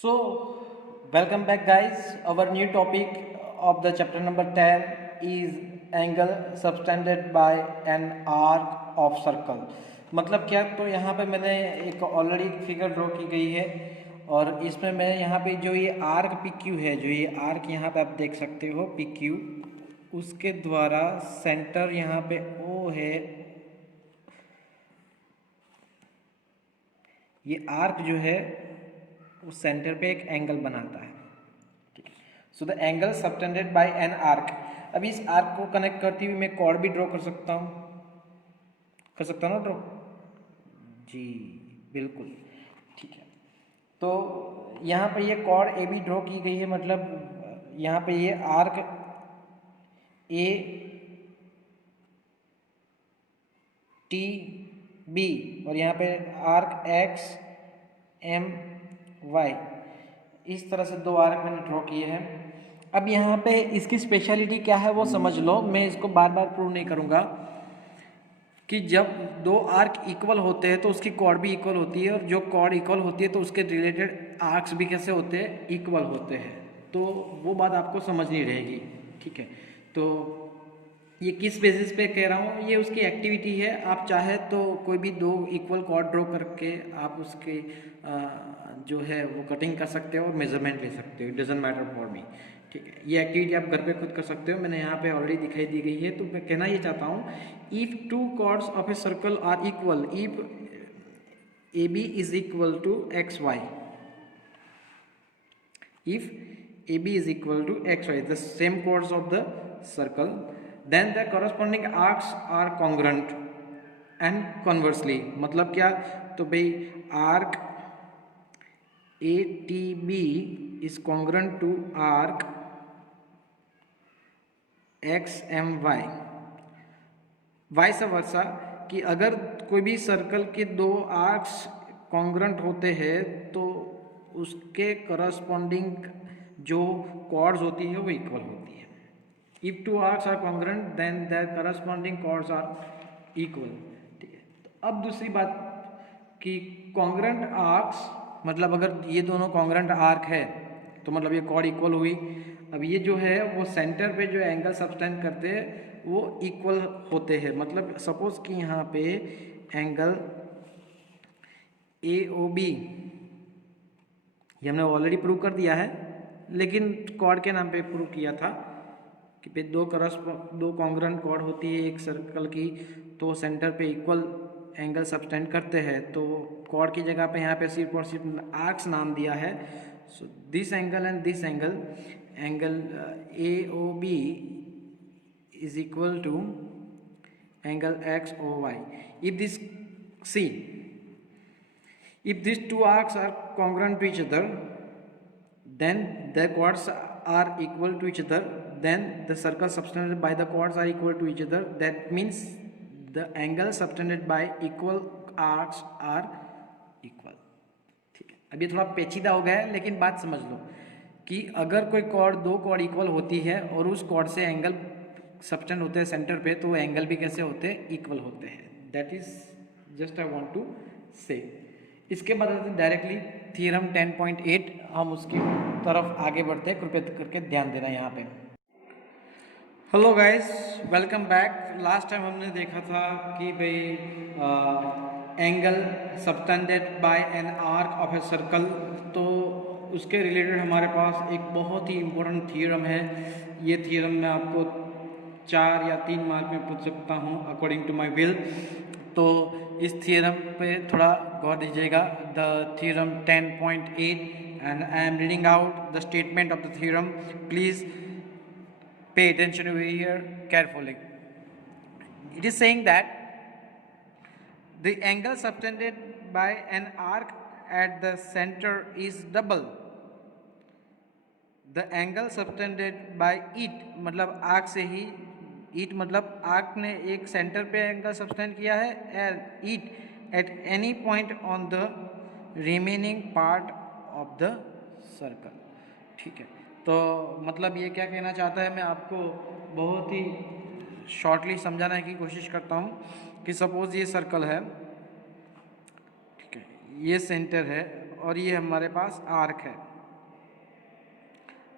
So, welcome back, guys. Our new topic of the chapter number 10 is angle subtended by an arc of circle. मतलब क्या, तो यहाँ पे मैंने एक ऑलरेडी फिगर ड्रॉ की गई है और इसमें मैं यहाँ पे जो ये आर्क पी क्यू है, जो ये आर्क यहाँ पे आप देख सकते हो पी क्यू, उसके द्वारा सेंटर यहाँ पे ओ है। ये आर्क जो है उस सेंटर पे एक एंगल बनाता है। ठीक है, so the angle subtended bye an arc. अभी इस आर्क को कनेक्ट करती हुई मैं कॉर्ड भी ड्रॉ कर सकता हूँ, ना ड्रॉ? जी बिल्कुठीक है। तो यहाँ पे ये कॉर्ड ए बी ड्रॉ की गई है, मतलब यहाँ पे ये आर्क ए टी बी और यहाँ पे आर्क एक्स एम वाई, इस तरह से दो आर्क मैंने ड्रॉ किए हैं। अब यहाँ पे इसकी स्पेशलिटी क्या है वो समझ लो, मैं इसको बार बार प्रूव नहीं करूँगा कि जब दो आर्क इक्वल होते हैं तो उसकी कॉर्ड भी इक्वल होती है, और जो कॉर्ड इक्वल होती है तो उसके रिलेटेड आर्क्स भी कैसे होते हैं, इक्वल होते हैं। तो वो बात आपको समझनी रहेगी। ठीक है, तो ये किस बेसिस पे कह रहा हूँ, ये उसकी एक्टिविटी है। आप चाहे तो कोई भी दो इक्वल कॉर्ड ड्रॉ करके आप उसके जो है वो कटिंग कर सकते हो और मेजरमेंट ले सकते हो, डजंट मैटर फॉर मी। ठीक है, ये एक्टिविटी आप घर पे खुद कर सकते हो, मैंने यहाँ पे ऑलरेडी दिखाई दी गई है। तो मैं कहना ये चाहता हूँ, if two chords of a circle are equal, if A B is equal to X Y, if AB is equal to xy, the same chords of the circle, then the corresponding arcs are congruent and conversely। मतलब क्या, तो भाई arc ATB is congruent to arc XMY, vice versa, कि अगर कोई भी circle के दो आर्क्स कॉन्ग्रेंट होते हैं तो उसके करस्पॉन्डिंग जो कॉर्ड्स होती है वो इक्वल होती है। If two arcs are congruent then the corresponding chords are equal. ठीक है, तो अब दूसरी बात कि कॉन्ग्रेंट आर्क्स मतलब अगर ये दोनों कॉन्ग्रेंट आर्क है तो मतलब ये कॉर्ड इक्वल हुई। अब ये जो है वो सेंटर पे जो एंगल सबटेंड करते हैं वो इक्वल होते हैं। मतलब सपोज कि यहाँ पे एंगल ए ओ बी, ये हमने ऑलरेडी प्रूव कर दिया है, लेकिन कॉर्ड के नाम पे प्रूव किया था कि पे दो कॉन्ग्रेंट कॉर्ड होती है एक सर्कल की, तो सेंटर पे इक्वल एंगल सबटेंड करते हैं। तो कॉर्ड की जगह पे यहाँ पे सिर्फ और सिर्फ आर्क्स नाम दिया है। So this angle and this angle, angle A O B is equal to angle XOY. If this, see, if these two arcs are congruent to each other, then the chords are equal to each other, then the circle subtended by the chords are equal to each other. That means the angle subtended by equal arcs are equal। ठीक है, अब ये थोड़ा पेचीदा हो गया है, लेकिन बात समझ लो कि अगर कोई कॉर्ड दो कॉर्ड इक्वल होती है और उस कॉर्ड से एंगल सबटेंड होते हैं सेंटर पे, तो एंगल भी कैसे होते हैं, इक्वल होते हैं। That is just I want to say. इसके बाद डायरेक्टली थ्योरम 10.8 हम उसकी तरफ आगे बढ़ते हैं, कृपया करके ध्यान देना यहाँ पे। Hello guys, welcome back. Last time हमने देखा था कि भाई angle subtended bye an arc of a circle, तो उसके रिलेटेड हमारे पास एक बहुत ही इम्पोर्टेंट थ्योरम है। ये थ्योरम मैं आपको 4 या 3 मार्क में पूछ सकता हूँ अकॉर्डिंग टू माई विल। तो इस थ्योरम पे थोड़ा गौर दीजिएगा। The theorem 10.8 and I am reading out the statement of the theorem. Please pay attention over here carefully. It is saying that the angle subtended by an arc at the center is double the angle subtended by it, मतलब arc से ही, it मतलब arc ने एक centre पे angle subtend किया है, and it at any point on the remaining part of the circle. ठीक है, तो मतलब ये क्या कहना चाहता है, मैं आपको बहुत ही शॉर्टली समझाने की कोशिश करता हूँ कि सपोज ये सर्कल है, ठीक है, ये सेंटर है और ये हमारे पास आर्क है।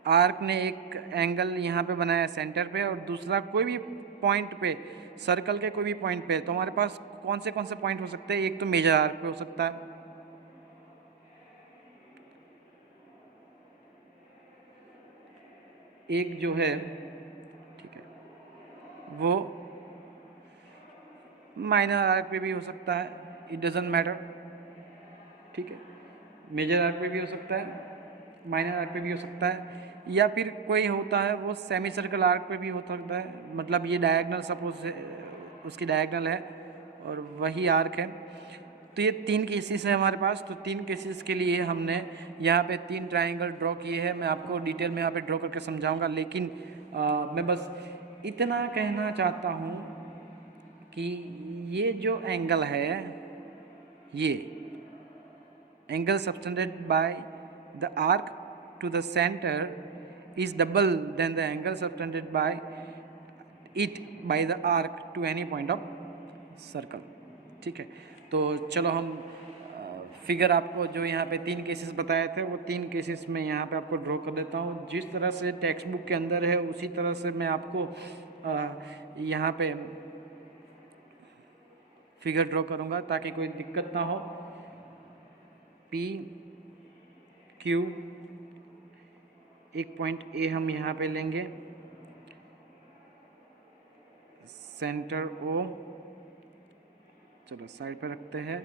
आर्क ने एक एंगल यहाँ पे बनाया सेंटर पे और दूसरा कोई भी पॉइंट पे, सर्कल के कोई भी पॉइंट पे। तो हमारे पास कौन से पॉइंट हो सकते हैं? एक तो मेजर आर्क पे हो सकता है, एक जो है, ठीक है, वो माइनर आर्क पे भी हो सकता है, इट डजेंट मैटर, ठीक है। मेजर आर्क पे भी हो सकता है, माइनर आर्क पे भी हो सकता है, या फिर कोई होता है वो सेमी सर्कल आर्क पे भी हो सकता है। मतलब ये डायगोनल, सपोज उसकी डायगोनल है और वही आर्क है। तो ये 3 केसेस है हमारे पास। तो 3 केसेस के लिए हमने यहाँ पे 3 ट्राइंगल ड्रॉ किए हैं। मैं आपको डिटेल में यहाँ पे ड्रॉ करके समझाऊंगा, लेकिन मैं बस इतना कहना चाहता हूँ कि ये जो एंगल है, ये angle subtended by the arc to the center is double than the angle subtended by it by the arc to any point of circle, ठीक है। तो चलो हम फिगर आपको जो यहाँ पे 3 केसेस बताए थे वो 3 केसेस में यहाँ पे आपको ड्रॉ कर देता हूँ। जिस तरह से टेक्स्ट बुक के अंदर है उसी तरह से मैं आपको यहाँ पे फिगर ड्रॉ करूँगा ताकि कोई दिक्कत ना हो। पी क्यू, एक पॉइंट ए हम यहाँ पे लेंगे, सेंटर ओ, चलो साइड पे रखते हैं,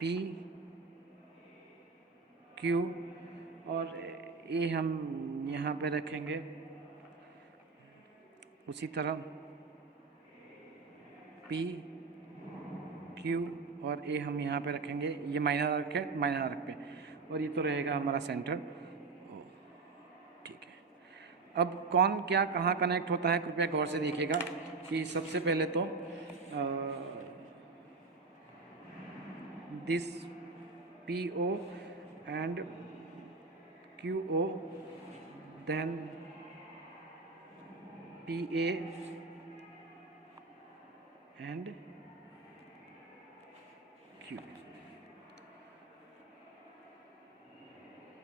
पी क्यू और ए हम यहाँ पे रखेंगे उसी तरह, पी क्यू और ए हम यहाँ पे रखेंगे। ये माइनर आर्क है, माइनर आर्क पे, और ये तो रहेगा हमारा सेंटर ओ, ठीक है। अब कौन क्या कहाँ कनेक्ट होता है कृपया गौर से देखिएगा कि सबसे पहले तो this P O and Q O, then P A and Q.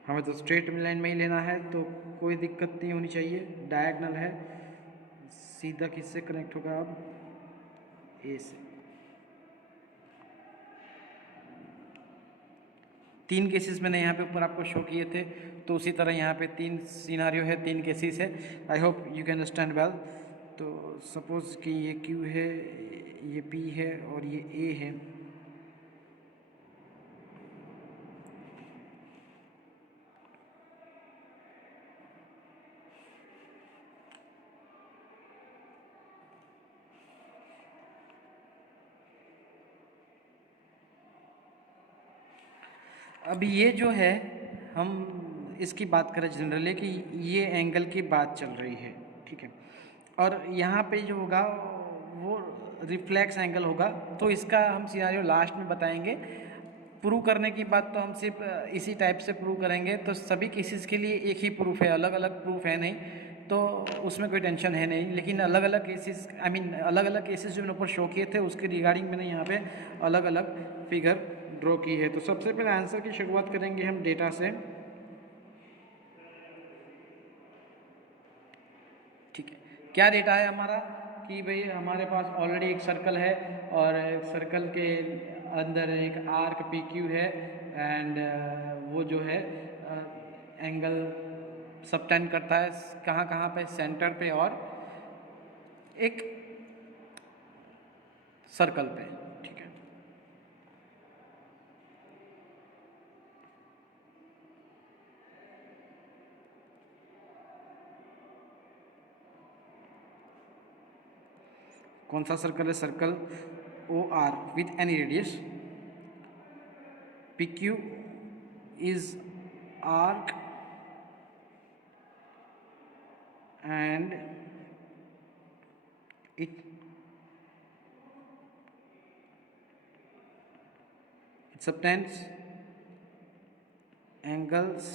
हमें तो स्ट्रेट लाइन में ही लेना है तो कोई दिक्कत नहीं होनी चाहिए। डायगोनल है, सीधा किससे कनेक्ट होगा? अब ए से। 3 केसेस मैंने यहाँ पे ऊपर आपको शो किए थे, तो उसी तरह यहाँ पे 3 सिनारियो है, 3 केसेस है। I hope you can understand well. तो सपोज कि ये क्यू है, ये पी है और ये ए है। अभी ये जो है, हम इसकी बात करें जनरली कि ये एंगल की बात चल रही है, ठीक है। और यहाँ पे जो होगा वो रिफ्लेक्स एंगल होगा। तो इसका हम सिनारियो लास्ट में बताएंगे। प्रूव करने की बात तो हम सिर्फ इसी टाइप से प्रूव करेंगे। तो सभी केसेस के लिए एक ही प्रूफ है, अलग अलग प्रूफ है नहीं, तो उसमें कोई टेंशन है नहीं। लेकिन अलग अलग केसेस, आई मीन अलग अलग केसेस जो मैंने ऊपर शो किए थे उसके रिगार्डिंग मैंने यहाँ पे अलग अलग फिगर ड्रॉ की है। तो सबसे पहले आंसर की शुरुआत करेंगे हम डेटा से, ठीक है। क्या डेटा है हमारा कि भाई हमारे पास ऑलरेडी एक सर्कल है और सर्कल के अंदर एक आर्क पी क्यू है एंड वो जो है एंगल सबटेंड करता है कहाँ कहाँ पे? सेंटर पे और एक सर्कल पे, ठीक है। कौन सा सर्कल है? Circle O R with any radius. P Q is arc and it subtends angles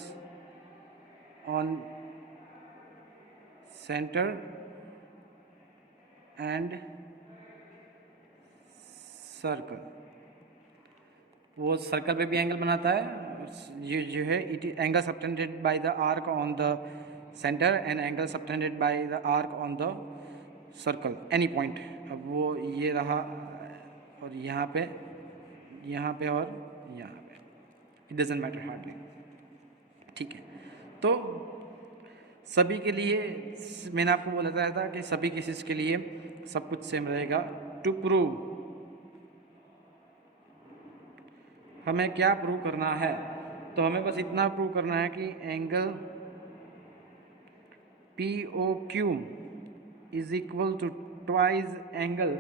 on center and circle, वो सर्कल पे भी एंगल बनाता है। ये जो है it angle subtended by the arc on the center and angle subtended by the arc on the circle any point. अब वो ये रहा और यहाँ पे और यहाँ पे, इट डजेंट मैटर हार्डली। ठीक है, तो सभी के लिए मैंने आपको बोला था कि सभी केसेस के लिए सब कुछ सेम रहेगा। टू प्रूव, हमें क्या प्रूव करना है, तो हमें बस इतना प्रूव करना है कि angle POQ is equal to twice angle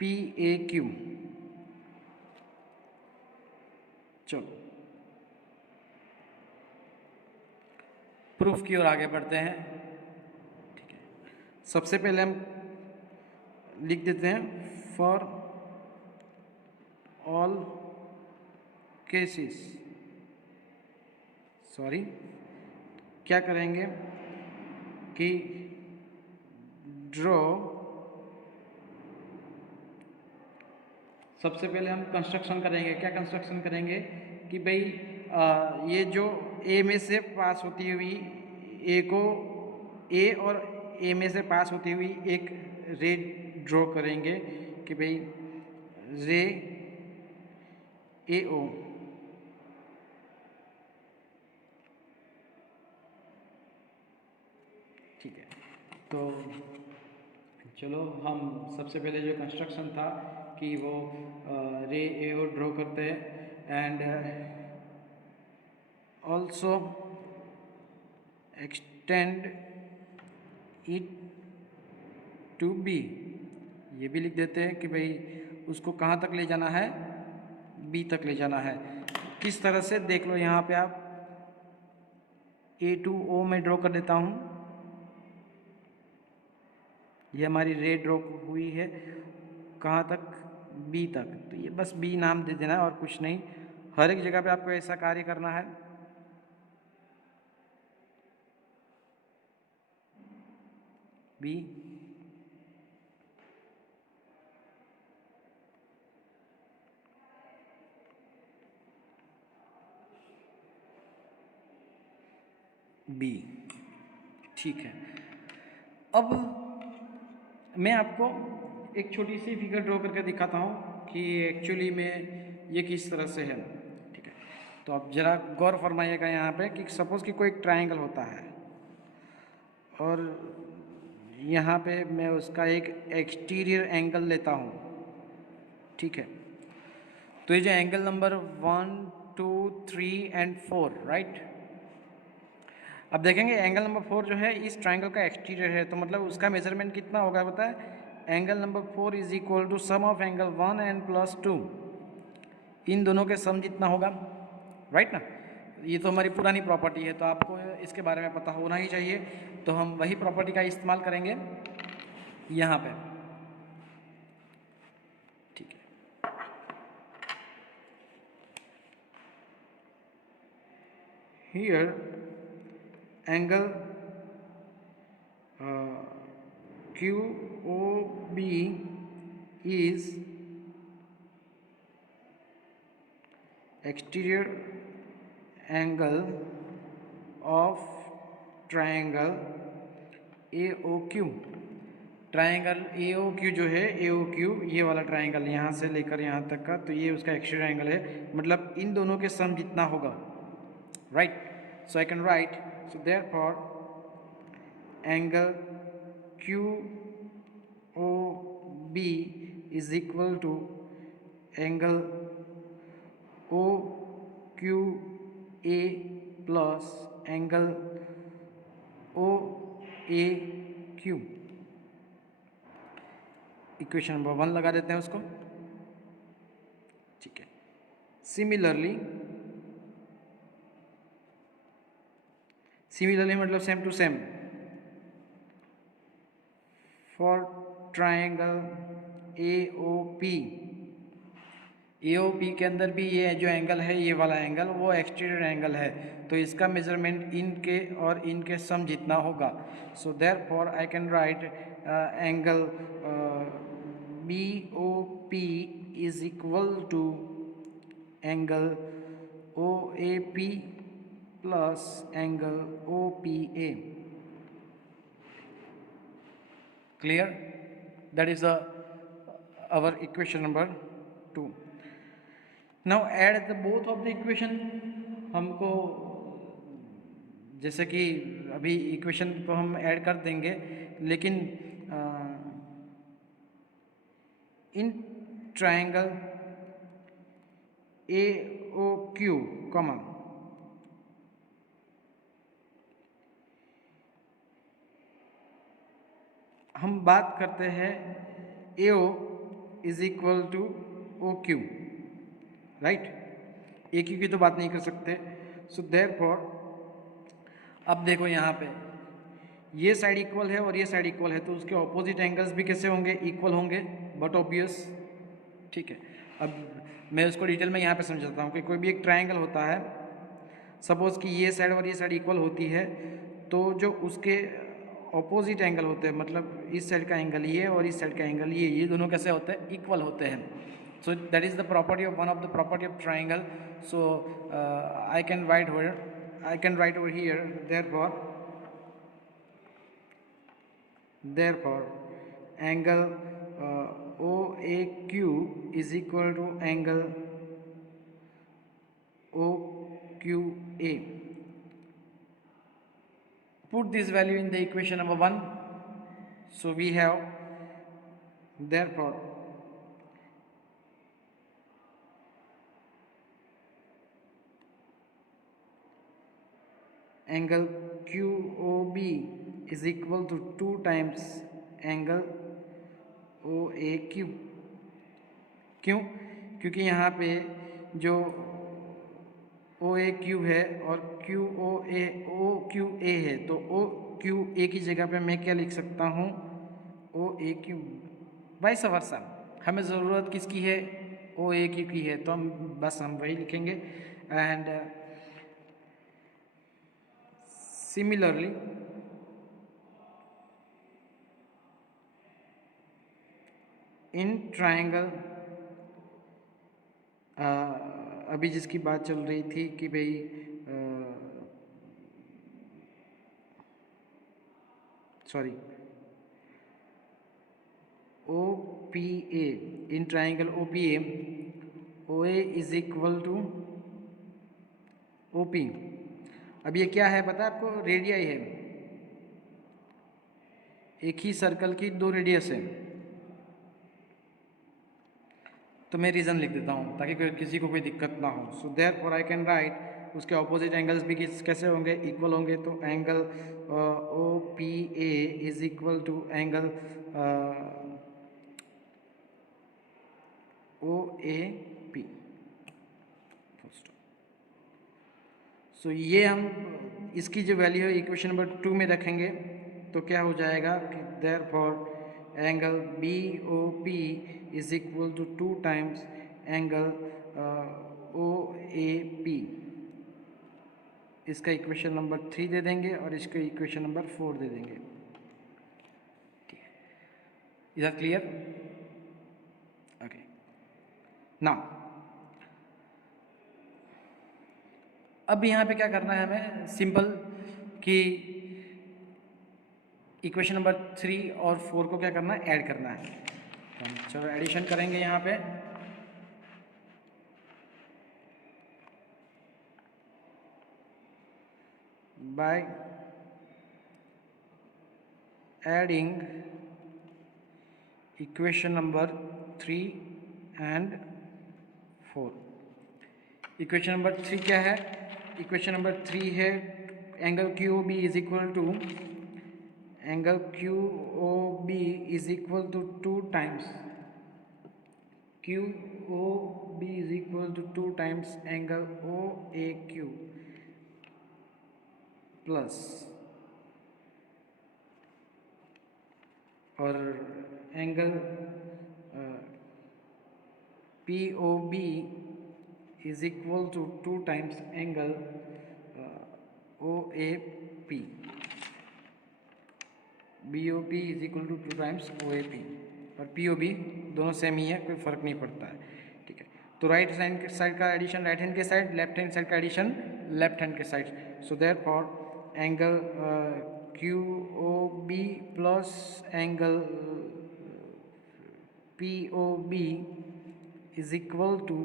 PAQ। चलो प्रूफ की ओर आगे बढ़ते हैं। ठीक है, सबसे पहले हम लिख देते हैं फॉर ऑल केसेस, सॉरी क्या करेंगे कि ड्रॉ, सबसे पहले हम कंस्ट्रक्शन करेंगे। क्या कंस्ट्रक्शन करेंगे कि भाई ये जो ए में से पास होती हुई ए को, ए और ए में से पास होती हुई एक रे ड्रॉ करेंगे कि भाई रे AO ठीक है। तो चलो हम सबसे पहले जो कंस्ट्रक्शन था कि वो रे AO ड्रॉ करते हैं and also extend it to B, ये भी लिख देते हैं कि भाई उसको कहाँ तक ले जाना है, B तक ले जाना है। किस तरह से देख लो, यहाँ पे आप A to O में ड्रॉ कर देता हूँ, ये हमारी रे ड्रॉ हुई है कहाँ तक, B तक। तो ये बस B नाम दे देना और कुछ नहीं। हर एक जगह पे आपको ऐसा कार्य करना है। B B, ठीक है। अब मैं आपको एक छोटी सी फिगर ड्रॉ करके दिखाता हूँ कि एक्चुअली में ये किस तरह से है। ठीक है, तो अब ज़रा गौर फरमाइएगा यहाँ पे कि सपोज़ कि कोई ट्रायंगल होता है और यहाँ पे मैं उसका एक एक्सटीरियर एंगल लेता हूँ। ठीक है, तो ये जो एंगल नंबर 1, 2, 3 एंड 4, राइट। अब देखेंगे एंगल नंबर 4 जो है इस ट्रायंगल का एक्सटीरियर है, तो मतलब उसका मेजरमेंट कितना होगा पता है। Angle number 4 is equal to sum of angle 1 and plus 2, इन दोनों के सम जितना होगा, राइट ना। ये तो हमारी पुरानी प्रॉपर्टी है तो आपको इसके बारे में पता होना ही चाहिए, तो हम वही प्रॉपर्टी का इस्तेमाल करेंगे यहाँ पे। ठीक है, here angle QOB is exterior angle of triangle AOQ। Triangle AOQ जो है, AOQ ये वाला ट्रायंगल यहाँ से लेकर यहाँ तक का, तो ये उसका एक्सटीरियर एंगल है, मतलब इन दोनों के सम जितना होगा, right. So I can write, so therefore angle QOB is equal to angle OQA plus angle OAQ। Equation number 1 लगा देते हैं उसको। ठीक है, सिमिलरली मतलब same to same for triangle AOP के अंदर भी ये जो एंगल है, ये वाला एंगल वो एक्सटीरियर एंगल है, तो इसका मेजरमेंट इनके और इनके सम जितना होगा। So therefore I can write angle BOP is equal to angle OAP plus angle OPA. Clear? That is our equation number 2. Now add the both of the equation. हमको जैसे कि अभी इक्वेशन को हम ऐड कर देंगे, लेकिन इन ट्रायंगल AOQ कॉमा हम बात करते हैं AO is equal to OQ, right? AQ की तो बात नहीं कर सकते. सो देयरफॉर अब देखो यहाँ पे ये साइड इक्वल है और ये साइड इक्वल है, तो उसके ऑपोजिट एंगल्स भी कैसे होंगे? इक्वल होंगे, बट ऑब्वियस. ठीक है, अब मैं उसको डिटेल में यहाँ पे समझाता हूँ कि कोई भी एक ट्रायंगल होता है, सपोज़ कि ये साइड और ये साइड इक्वल होती है, तो जो उसके ऑपोजिट एंगल होते हैं, मतलब इस साइड का एंगल ये और इस साइड का एंगल ये दोनों कैसे होते हैं? इक्वल होते हैं. So that is the property of one of the property of triangle. So I can right over here therefore angle OAQ is equal to angle OQA. Put this value in the equation number 1. So we have therefore angle QOB is equal to 2 times angle OAQ. क्यों? क्योंकि यहाँ पे जो OAQ है और OQA है, तो OQA की जगह पे मैं क्या लिख सकता हूँ? OAQ. वाइस वर्सा, हमें ज़रूरत किसकी है? OAQ की है, तो हम वही लिखेंगे. एंड सिमिलरली इन ट्रायंगल, अभी जिसकी बात चल रही थी कि भाई sorry OPA, in triangle OPA OA is equal to OP. अब ये क्या है पता है आपको? रेडियाई है. एक ही सर्कल की 2 रेडियस है. तो मैं रीज़न लिख देता हूँ ताकि किसी को कोई दिक्कत ना हो. So therefore I can write उसके ऑपोजिट एंगल्स भी कैसे होंगे? इक्वल होंगे. तो angle OPA is equal to angle OAP. So ये हम इसकी जो वैल्यू है इक्वेशन नंबर 2 में रखेंगे, तो क्या हो जाएगा कि therefore angle BOP is equal to 2 times angle OAP. इसका इक्वेशन नंबर 3 दे देंगे और इसका इक्वेशन नंबर 4 दे देंगे. Is that clear? Okay. Now अब यहाँ पे क्या करना है हमें? सिंपल कि इक्वेशन नंबर 3 और 4 को क्या करना है? ऐड करना है. चलो एडिशन करेंगे यहाँ पे. By adding equation number 3 and 4. Equation number 3 क्या है? इक्वेशन नंबर 3 है angle QOB is equal to angle QOB is equal to 2 times QOB is equal to 2 times angle OAQ plus और angle POB is equal to 2 times angle OAP. BOP is equal to 2 times OAP. और POB दोनों same ही है, कोई फ़र्क नहीं पड़ता है, ठीक है। तो राइट साइड का एडिशन राइट हैंड के साइड, लेफ्ट हैंड साइड का एडिशन लेफ्ट हैंड के side. So therefore angle QOB plus angle POB is equal to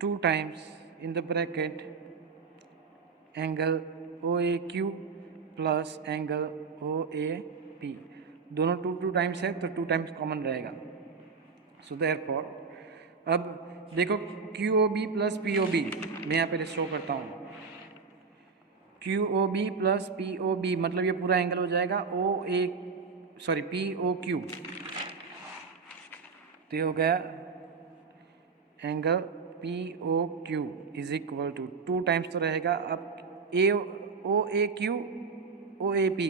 2 times in the bracket angle OAQ plus angle OAP। दोनों 2 times है तो 2 times common रहेगा। सो therefore अब देखो QOB plus POB मैं यहाँ पे शो करता हूँ। QOB प्लस POB मतलब ये पूरा एंगल हो जाएगा POQ। तो ये हो गया angle POQ is equal to 2 times तो रहेगा अब OAQ OAP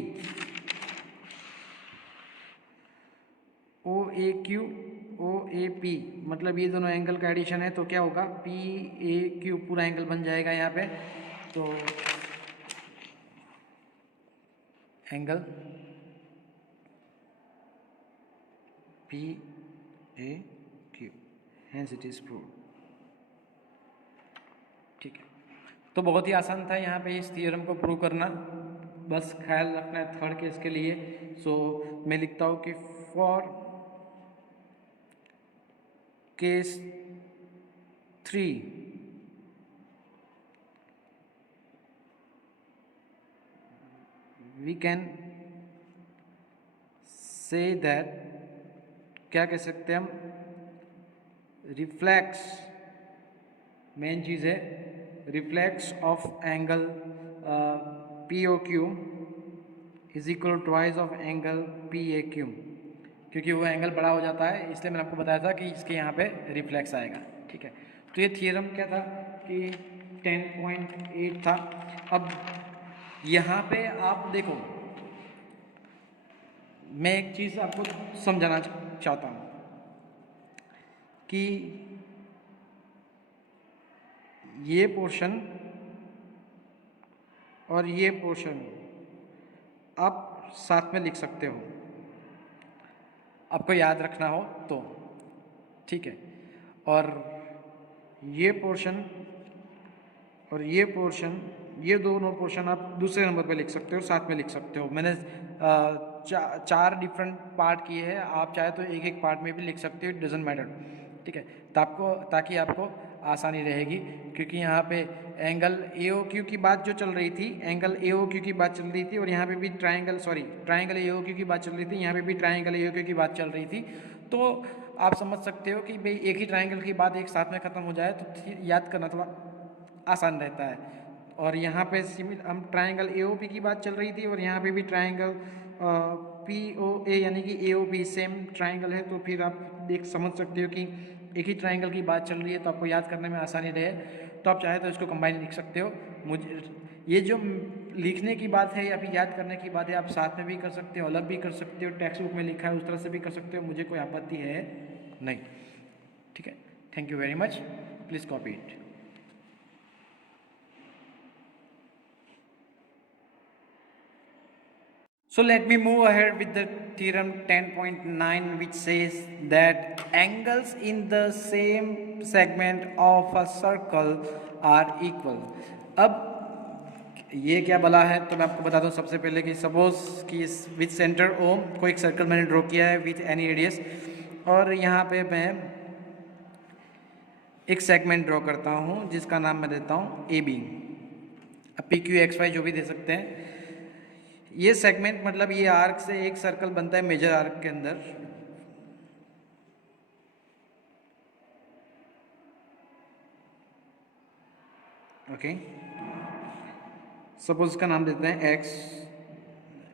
मतलब ये दोनों एंगल का एडिशन है तो क्या होगा PAQ पूरा एंगल बन जाएगा यहाँ पे। तो angle PAQ hence it is proved, ठीक है। तो बहुत ही आसान था यहाँ पे इस थियरम को प्रूव करना, बस ख्याल रखना है थर्ड केस के लिए। सो मैं लिखता हूँ कि for case 3 we can say that, क्या कह सकते हैं हम, रिफ्लेक्स, मेन चीज़ है reflex of angle POQ is equal twice of angle PAQ, क्योंकि वो एंगल बड़ा हो जाता है इसलिए मैंने आपको बताया था कि इसके यहाँ पे रिफ्लेक्स आएगा, ठीक है। तो ये थियरम क्या था कि 10.8 था। अब यहाँ पे आप देखो मैं एक चीज़ आपको समझाना चाहता हूँ कि ये पोर्शन और ये पोर्शन आप साथ में लिख सकते हो, आपको याद रखना हो तो, ठीक है। और ये पोर्शन और ये पोर्शन, ये दोनों पोर्शन आप दूसरे नंबर पे लिख सकते हो, साथ में लिख सकते हो। मैंने चार डिफरेंट पार्ट किए हैं, आप चाहे तो एक एक पार्ट में भी लिख सकते हो, इट डजंट मैटर, ठीक है। ताकि आपको आसानी रहेगी, क्योंकि यहाँ पे एंगल AOQ की बात जो चल रही थी, एंगल AOQ की बात चल रही थी, और यहाँ पे भी ट्राइंगल AOQ की बात चल रही थी, यहाँ पे भी ट्राइंगल AOQ की बात चल रही थी। तो आप समझ सकते हो कि भाई एक ही ट्राइंगल की बात एक साथ में ख़त्म हो जाए तो याद करना थोड़ा आसान रहता है। और यहाँ पे हम ट्राइंगल AOP की बात चल रही थी, और यहाँ पे भी ट्राइंगल POA यानी कि AOP सेम ट्राइंगल है, तो फिर आप समझ सकते हो कि एक ही ट्राइंगल की बात चल रही है, तो आपको याद करने में आसानी रहे तो आप चाहे तो इसको कंबाइन लिख सकते हो। मुझे ये जो लिखने की बात है या फिर याद करने की बात है, आप साथ में भी कर सकते हो, अलग भी कर सकते हो, टेक्स्ट बुक में लिखा है उस तरह से भी कर सकते हो, मुझे कोई आपत्ति है नहीं, ठीक है। Thank you very much, please copy it. So let me move ahead with the theorem 10.9, which says that angles in the same segment of a circle are equal. अब ये क्या बला है तो मैं आपको बता दूं सबसे पहले कि सपोज कि विथ सेंटर O को एक सर्कल मैंने ड्रॉ किया है विथ एनी रेडियस, और यहाँ पे मैं एक सेगमेंट ड्रॉ करता हूँ जिसका नाम मैं देता हूँ AB। अब PQXY जो भी दे सकते हैं। ये सेगमेंट मतलब ये आर्क से एक सर्कल बनता है मेजर आर्क के अंदर, ओके। सपोज इसका नाम देते हैं X।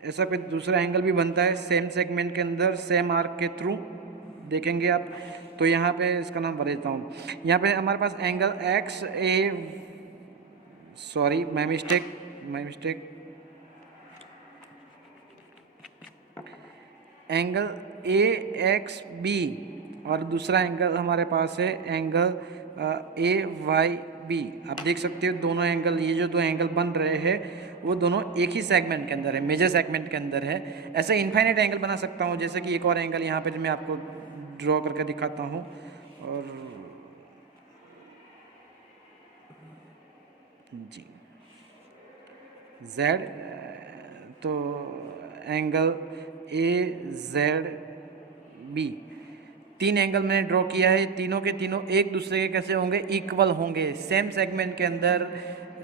ऐसा कोई दूसरा एंगल भी बनता है सेम सेगमेंट के अंदर सेम आर्क के थ्रू, देखेंगे आप। तो यहाँ पे इसका नाम बता देता हूँ। यहाँ पे हमारे पास angle my mistake angle AXB, और दूसरा एंगल हमारे पास है एंगल AYB। आप देख सकते हो दोनों एंगल, ये जो दो एंगल बन रहे हैं वो दोनों एक ही सेगमेंट के अंदर है, मेजर सेगमेंट के अंदर है। ऐसे इनफाइनाइट एंगल बना सकता हूँ, जैसे कि एक और एंगल यहाँ पे मैं आपको ड्रॉ करके दिखाता हूँ। और जी Z, तो एंगल AZB, 3 एंगल मैंने ड्रॉ किया है। तीनों के तीनों एक दूसरे के कैसे होंगे, इक्वल होंगे। सेम सेगमेंट के अंदर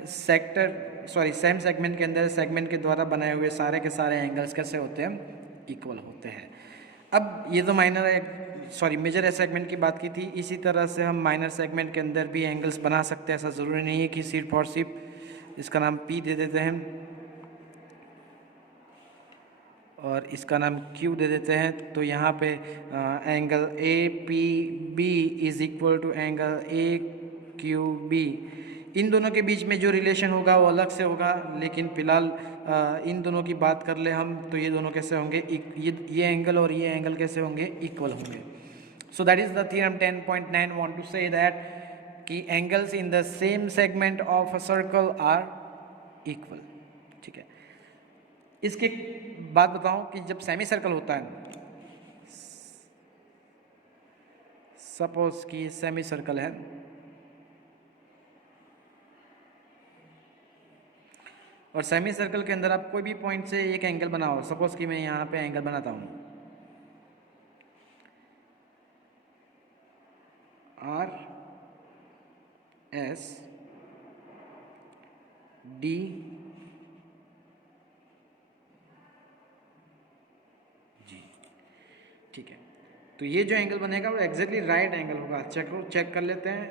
सेम सेगमेंट के अंदर सेगमेंट के द्वारा बनाए हुए सारे के सारे एंगल्स कैसे होते हैं, इक्वल होते हैं। अब ये तो मेजर सेगमेंट की बात की थी। इसी तरह से हम माइनर सेगमेंट के अंदर भी एंगल्स बना सकते हैं। ऐसा ज़रूरी नहीं है कि सिर्फ और सिर्फ इसका नाम P दे देते हैं और इसका नाम Q दे देते हैं। तो यहाँ पे angle APB is equal to angle AQB। इन दोनों के बीच में जो रिलेशन होगा वो अलग से होगा, लेकिन फिलहाल इन दोनों की बात कर ले हम, तो ये दोनों कैसे होंगे, ये एंगल और ये एंगल कैसे होंगे, इक्वल होंगे। So that is the theorem 10.9 want to say that कि angles in the same segment of a circle are equal. ठीक है, इसके बात बताऊं कि जब सेमी सर्कल होता है, सपोज कि सेमी सर्कल है और सेमी सर्कल के अंदर आप कोई भी पॉइंट से एक एंगल बनाओ। सपोज कि मैं यहाँ पे एंगल बनाता हूँ RSD, जी ठीक है। तो ये जो एंगल बनेगा वो एग्जैक्टली राइट एंगल होगा। चेक कर लेते हैं।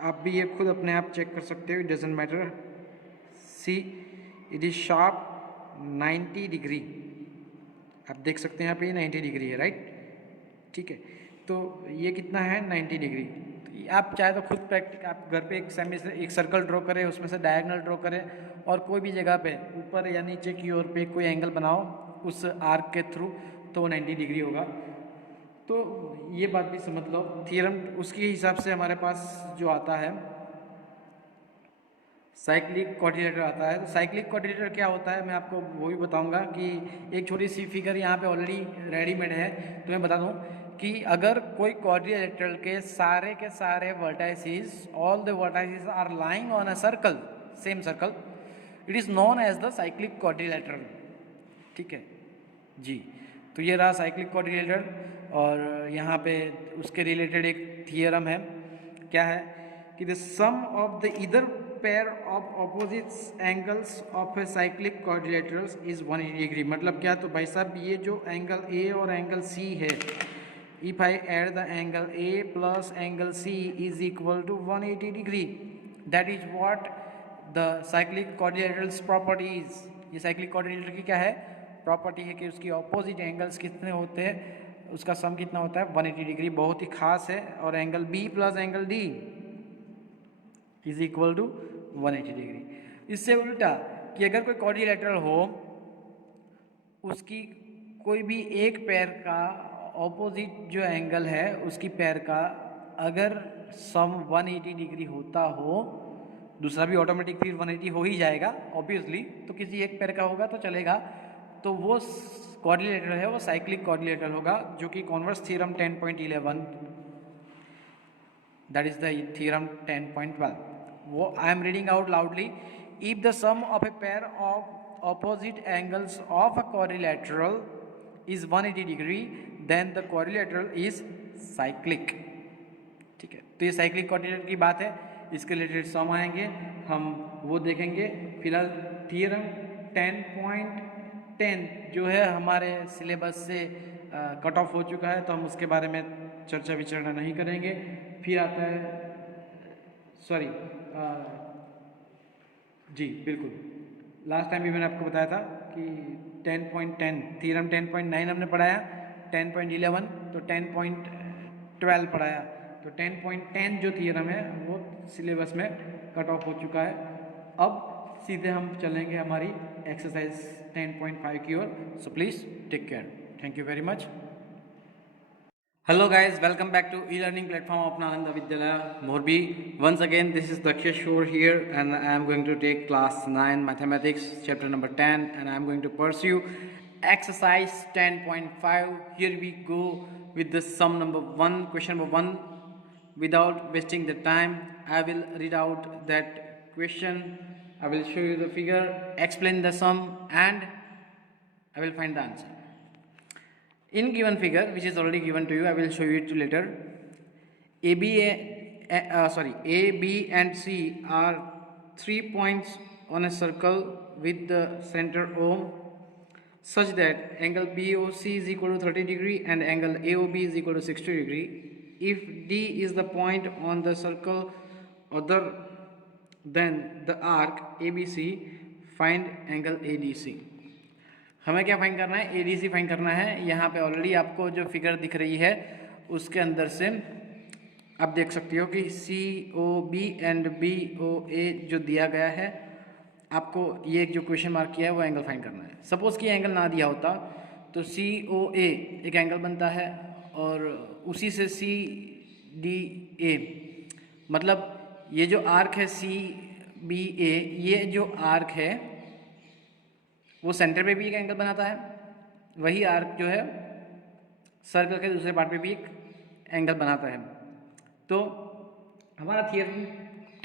आप भी ये खुद अपने आप चेक कर सकते हो, it doesn't matter. See it is sharp 90 degree. आप देख सकते हैं यहाँ पे 90 डिग्री है, राइट। ठीक है, तो ये कितना है, 90 डिग्री। तो आप चाहे तो खुद आप घर पे एक सर्कल ड्रॉ करें, उसमें से डायगोनल ड्रॉ करें और कोई भी जगह पे ऊपर या नीचे की ओर पे कोई एंगल बनाओ उस आर्क के थ्रू, तो वो 90 डिग्री होगा। तो ये बात भी समझ लो, थ्योरम उसके हिसाब से हमारे पास जो आता है साइक्लिक क्वाड्रिलेटर आता है। तो साइक्लिक क्वाड्रिलेटर क्या होता है मैं आपको वो भी बताऊंगा कि एक छोटी सी फिगर यहाँ पे ऑलरेडी रेडीमेड है। तो मैं बता दूं कि अगर कोई क्वाड्रिलेटरल के सारे vertices, all the vertices are lying on a circle, same circle, it is known as the cyclic quadrilateral. ठीक है जी, तो ये रहा साइक्लिक क्वाड्रिलेटरल। और यहाँ पे उसके रिलेटेड एक थियरम है, क्या है कि द सम ऑफ द इधर pair of opposite angles of a cyclic quadrilaterals is 180 degree. मतलब क्या, तो भाई साहब ये जो एंगल ए और एंगल सी है, if I add the angle A plus angle C is equal to 180 degree, that is what the cyclic quadrilaterals properties. ये साइक्लिक क्वाड्रिलेटर की क्या है, प्रॉपर्टी है कि उसकी ऑपोजिट एंगल्स कितने होते हैं, उसका सम कितना होता है, 180 डिग्री। बहुत ही खास है। और angle B plus angle D is equal to 180 degree. इससे उल्टा कि अगर कोई क्वाड्रिलेटरल हो, उसकी कोई भी एक पैर का ऑपोजिट जो एंगल है उसकी पैर का अगर सम 180 डिग्री होता हो, दूसरा भी ऑटोमेटिक फिर 180 हो ही जाएगा ऑब्वियसली, तो किसी एक पैर का होगा तो चलेगा, तो वो क्वाड्रिलेटरल है, वो साइक्लिक क्वाड्रिलेटरल होगा, जो कि converse theorem 10.11, that is the theorem 10.12. वो I am reading out loudly. If the sum of a pair of opposite angles of a quadrilateral is 180 degree, then the quadrilateral is cyclic. ठीक है, तो ये cyclic quadrilateral की बात है, इसके related सम आएंगे, हम वो देखेंगे। फिलहाल थियरम 10.10 जो है हमारे सिलेबस से कट ऑफ हो चुका है, तो हम उसके बारे में चर्चा विचारणा नहीं करेंगे। फिर आता है जी बिल्कुल, लास्ट टाइम भी मैंने आपको बताया था कि 10.10 थ्योरम 10.9 हमने पढ़ाया, 10.11 तो 10.12 पढ़ाया, तो 10.10 जो थ्योरम है वो सिलेबस में कट ऑफ हो चुका है। अब सीधे हम चलेंगे हमारी एक्सरसाइज 10.5 की ओर। So please take care, thank you very much. Hello guys, welcome back to e-learning platform of Nalanda Vidyalaya Morbi. Once again, this is Dakshesh Shore here, and I am going to take class 9 mathematics chapter number 10, and I am going to pursue exercise 10.5. Here we go with the sum number 1, question number 1. Without wasting the time, I will read out that question. I will show you the figure, explain the sum, and I will find the answer. In given figure, which is already given to you, I will show you it later. A, B and C are 3 points on a circle with the center O, such that angle BOC is equal to 30 degree and angle AOB is equal to 60 degree. If D is the point on the circle other than the arc ABC, find angle ADC. हमें क्या find करना है, ADC find करना है. यहाँ पे already आपको जो फिगर दिख रही है उसके अंदर से आप देख सकते हो कि C O B and B O A जो दिया गया है, आपको ये जो क्वेश्चन मार्क किया है वो एंगल फाइंड करना है. सपोज़ कि एंगल ना दिया होता तो सी ओ ए एक एंगल बनता है और उसी से सी डी ए, मतलब ये जो आर्क है सी बी ए, ये जो आर्क है वो सेंटर पे भी एक एंगल बनाता है. वही आर्क जो है सर्कल के दूसरे पार्ट पे भी एक एंगल बनाता है. तो हमारा थियरम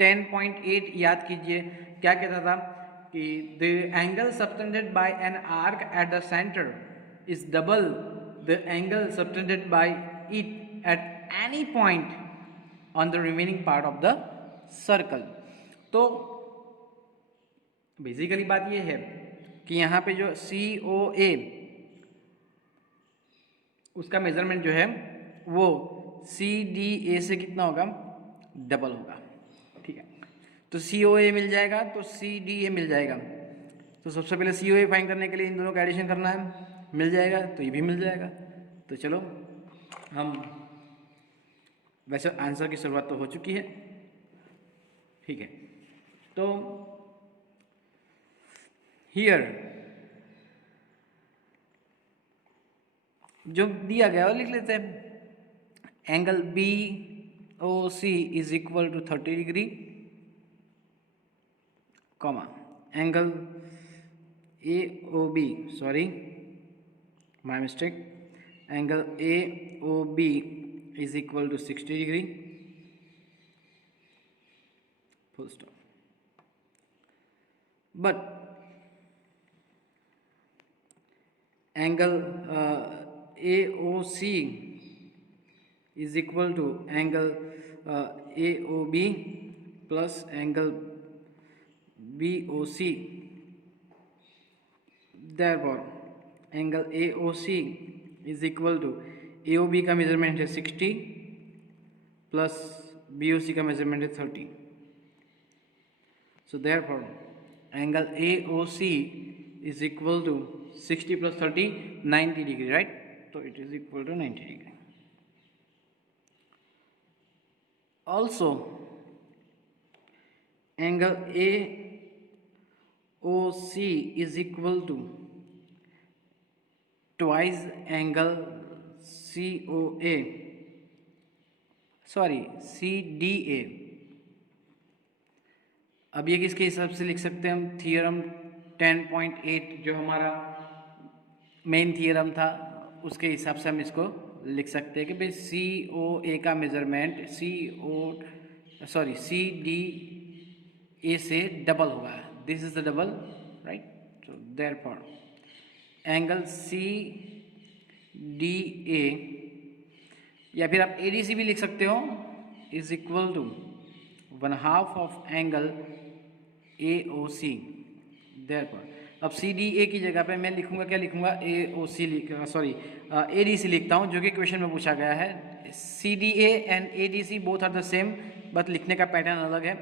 10.8 याद कीजिए, क्या कहता था कि the angle subtended bye an arc at the centre is double the angle subtended bye it at any point on the remaining part of the circle. तो बेसिकली बात ये है कि यहाँ पे जो सी ओ ए उसका मेजरमेंट जो है वो सी डी ए से कितना होगा, डबल होगा. ठीक है, तो सी ओ ए मिल जाएगा तो सी डी ए मिल जाएगा. तो सबसे पहले सी ओ ए फाइंड करने के लिए इन दोनों का एडिशन करना है, मिल जाएगा तो ये भी मिल जाएगा. तो चलो हम, वैसे आंसर की शुरुआत तो हो चुकी है. ठीक है, तो हियर जो दिया गया वो लिख लेते हैं. Angle B O C is equal to 30 degree, comma angle A O B, sorry my mistake, angle A O B is equal to 60 degree, full stop. But angle AOC is equal to angle AOB plus angle BOC. Therefore angle AOC is equal to AOB का measurement है 60 plus BOC का measurement है 30. So therefore angle AOC is equal to 60 plus 30, 90 degree, right? So it is equal to 90 degree. Also angle AOC is equal to twice angle COA, sorry CDA. अब ये किसके हिसाब से लिख सकते हैं हम, थियरम 10.8 जो हमारा मेन थियरम था उसके हिसाब से हम इसको लिख सकते हैं कि भाई सी ओ ए का मेजरमेंट सी डी ए से डबल होगा. This is the double, right? So therefore angle C D A, या फिर आप ए डी सी भी लिख सकते हो, is equal to 1/2 of angle A O C. Therefore अब सी डी ए की जगह पे मैं लिखूंगा, क्या लिखूंगा, ए ओ सी ए डी सी लिखता हूँ, जो कि क्वेश्चन में पूछा गया है. C D A and A D C both are the same, but लिखने का पैटर्न अलग है.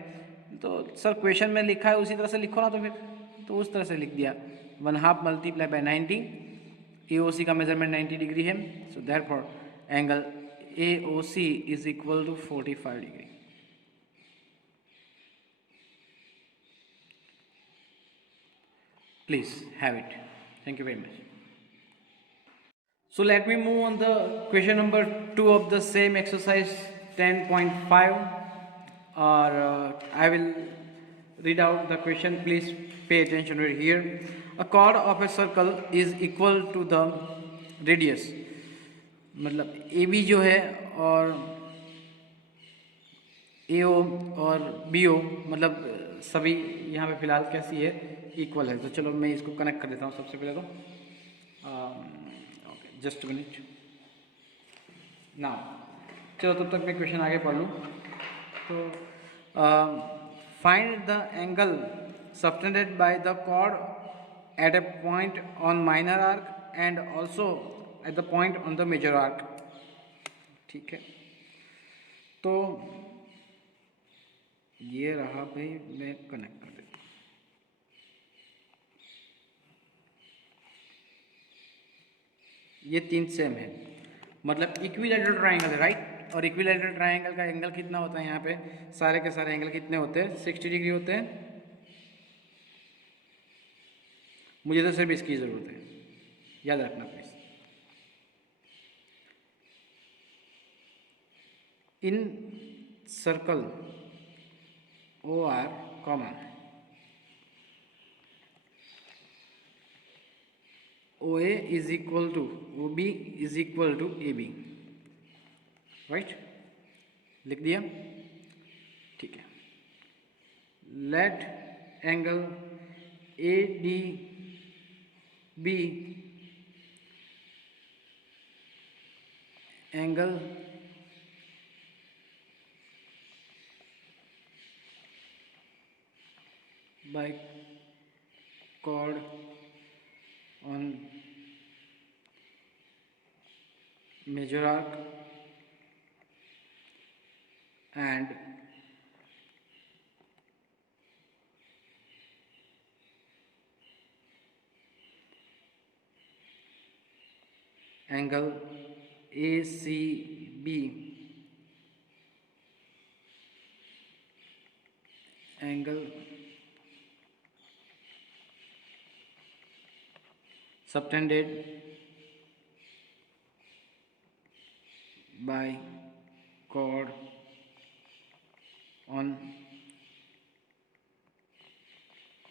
तो सर क्वेश्चन में लिखा है उसी तरह से लिखो ना, तो फिर तो उस तरह से लिख दिया. 1/2 मल्टीप्लाई बाय 90, ए ओ सी का मेजरमेंट 90 डिग्री है. So therefore angle A O C is equal to 45 degree. Please have it. Thank you very much. So let me move on the question number 2 of the same exercise 10.5, or I will read out the question. Please pay attention right here. A chord of a circle is equal to the radius. मतलब A B जो है और ए ओ और B O मतलब सभी यहाँ पे फिलहाल कैसी है, इक्वल है. तो चलो मैं इसको कनेक्ट कर देता हूँ सबसे पहले तो. ओके, जस्ट मिनट ना. चलो तब तक मैं क्वेश्चन आगे पढ़ लूँ. तो find the angle subtended by the chord at a point on minor arc and also at the point on the major arc. ठीक है, तो ये रहा भाई, मैं कनेक्ट कर देता हूँ. ये तीन सेम है, मतलब इक्विलैटरल ट्राइंगल है, राइट. और इक्विलैटरल ट्राइंगल का एंगल कितना होता है, यहाँ पे सारे के सारे एंगल कितने होते हैं, 60 डिग्री होते हैं. मुझे तो सिर्फ इसकी ज़रूरत है, याद रखना please. In circle O R common O A is equal to O B is equal to A B, right. लिख दिया, ठीक है. Let angle A D B angle by chord on major arc and angle ACB angle subtended by chord on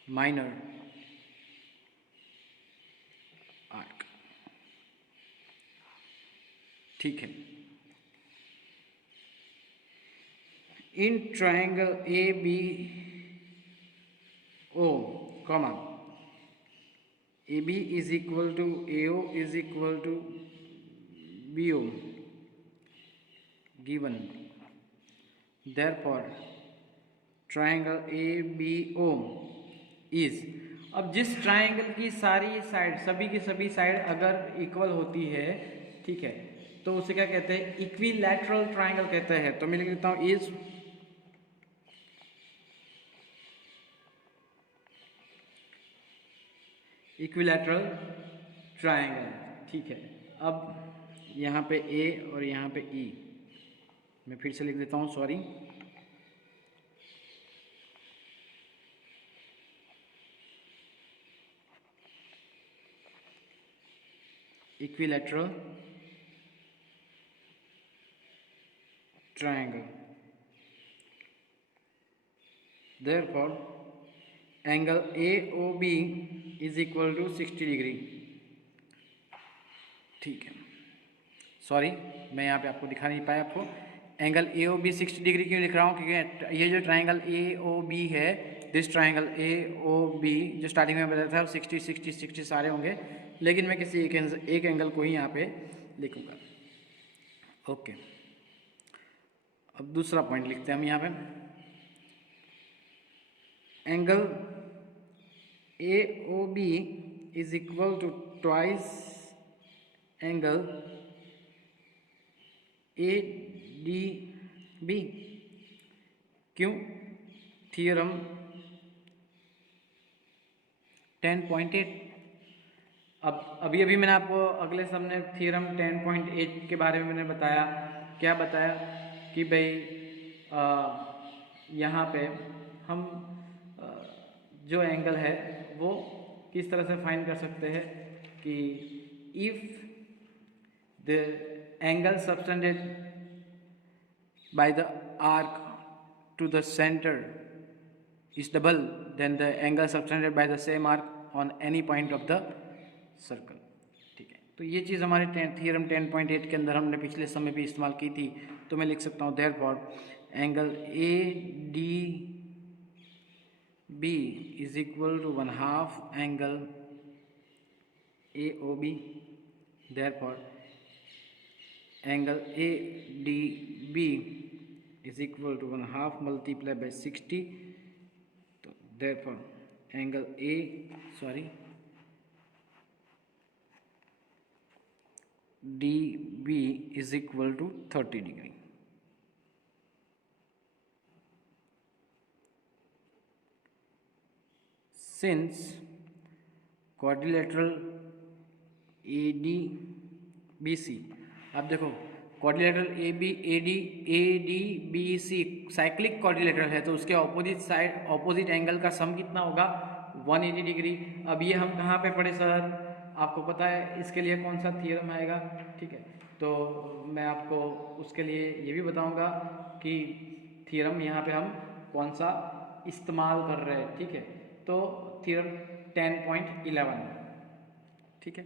minor arc. ठीक है. In triangle A B O comma A B is equal to A O is equal to B O given, therefore triangle A B O is. अब जिस triangle की सारी side, सभी की सभी side अगर इक्वल होती है, ठीक है, तो उसे क्या कहते हैं, इक्विलैटरल ट्राइंगल कहते हैं. तो मैं लिख देता हूँ इज इक्विलैटरल ट्राइंगल. ठीक है. अब यहाँ पे ए और यहाँ पे ई, मैं फिर से लिख देता हूँ, sorry. Equilateral triangle, therefore angle A O B is equal to 60 degree. ठीक है, सॉरी मैं यहाँ पे आपको दिखा नहीं पाया. आपको angle A O B 60 degree क्यों लिख रहा हूँ, क्योंकि ये जो ट्राइंगल ए ओ बी है, this triangle A O B जो स्टार्टिंग में बताया था 60 60 60 सारे होंगे, लेकिन मैं किसी एक एंगल को ही यहाँ पे लिखूँगा. ओके, अब दूसरा पॉइंट लिखते हैं हम यहाँ पे. Angle A O B is equal to twice angle A D B. क्यों, थियरम 10.8. अब अभी मैंने आपको अगले सबने थियरम 10.8 के बारे में मैंने बताया. क्या बताया कि भाई यहाँ पे हम जो एंगल है वो किस तरह से फाइंड कर सकते हैं कि if the angle subtended by the arc to the center is double than the angle subtended by the same arc on any point of the circle. ठीक है, तो ये चीज़ हमारे थ्योरम 10.8 के अंदर हमने पिछले समय भी इस्तेमाल की थी. तो मैं लिख सकता हूँ therefore angle A D B is equal to 1/2 angle A O B. therefore angle ADB is equal to 1/2 multiplied by 60. So therefore angle DB is equal to 30 degree. Since quadrilateral ADBC, अब देखो quadrilateral ADBC cyclic quadrilateral है, तो उसके opposite angle का सम कितना होगा 180 degree. अब ये हम कहाँ पे पढ़े सर, आपको पता है इसके लिए कौन सा थियरम आएगा. ठीक है, तो मैं आपको उसके लिए ये भी बताऊंगा कि थियरम यहाँ पे हम कौन सा इस्तेमाल कर रहे हैं. ठीक है, तो थियरम 10.11. ठीक है,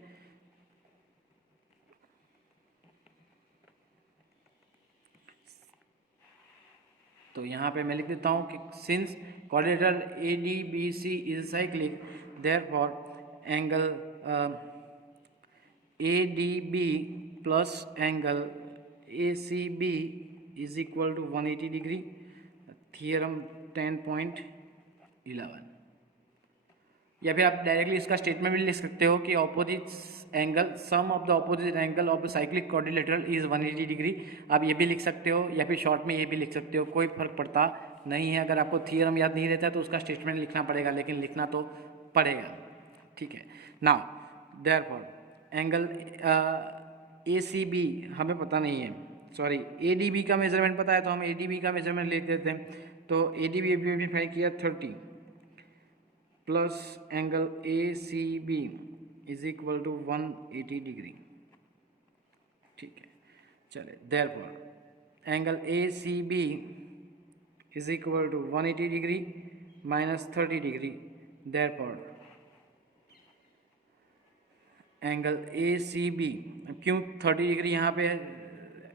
तो यहाँ पे मैं लिख देता हूँ कि since quadrilateral ADBC is cyclic therefore angle ADB plus angle ACB is equal to 180 degree. Theorem 10.11. या फिर आप डायरेक्टली इसका स्टेटमेंट भी लिख सकते हो कि opposite angle sum of the opposite angle of the cyclic quadrilateral is 180 degree. आप ये भी लिख सकते हो या फिर शॉर्ट में ये भी लिख सकते हो, कोई फर्क पड़ता नहीं है. अगर आपको थियरम याद नहीं रहता है तो उसका स्टेटमेंट लिखना पड़ेगा, लेकिन लिखना तो पड़ेगा. ठीक है, नाउ देयरफॉर एंगल ACB हमें पता नहीं है, सॉरी ADB का मेजरमेंट पता है, तो हम ADB का मेजरमेंट लिख देते हैं. तो ADB अभी फाइंड किया 30 plus angle ACB is equal to 180 degree. ठीक है, चले therefore angle ACB is equal to 180 degree minus 30 degree. Therefore angle ACB, क्यों 30 डिग्री यहाँ पे है,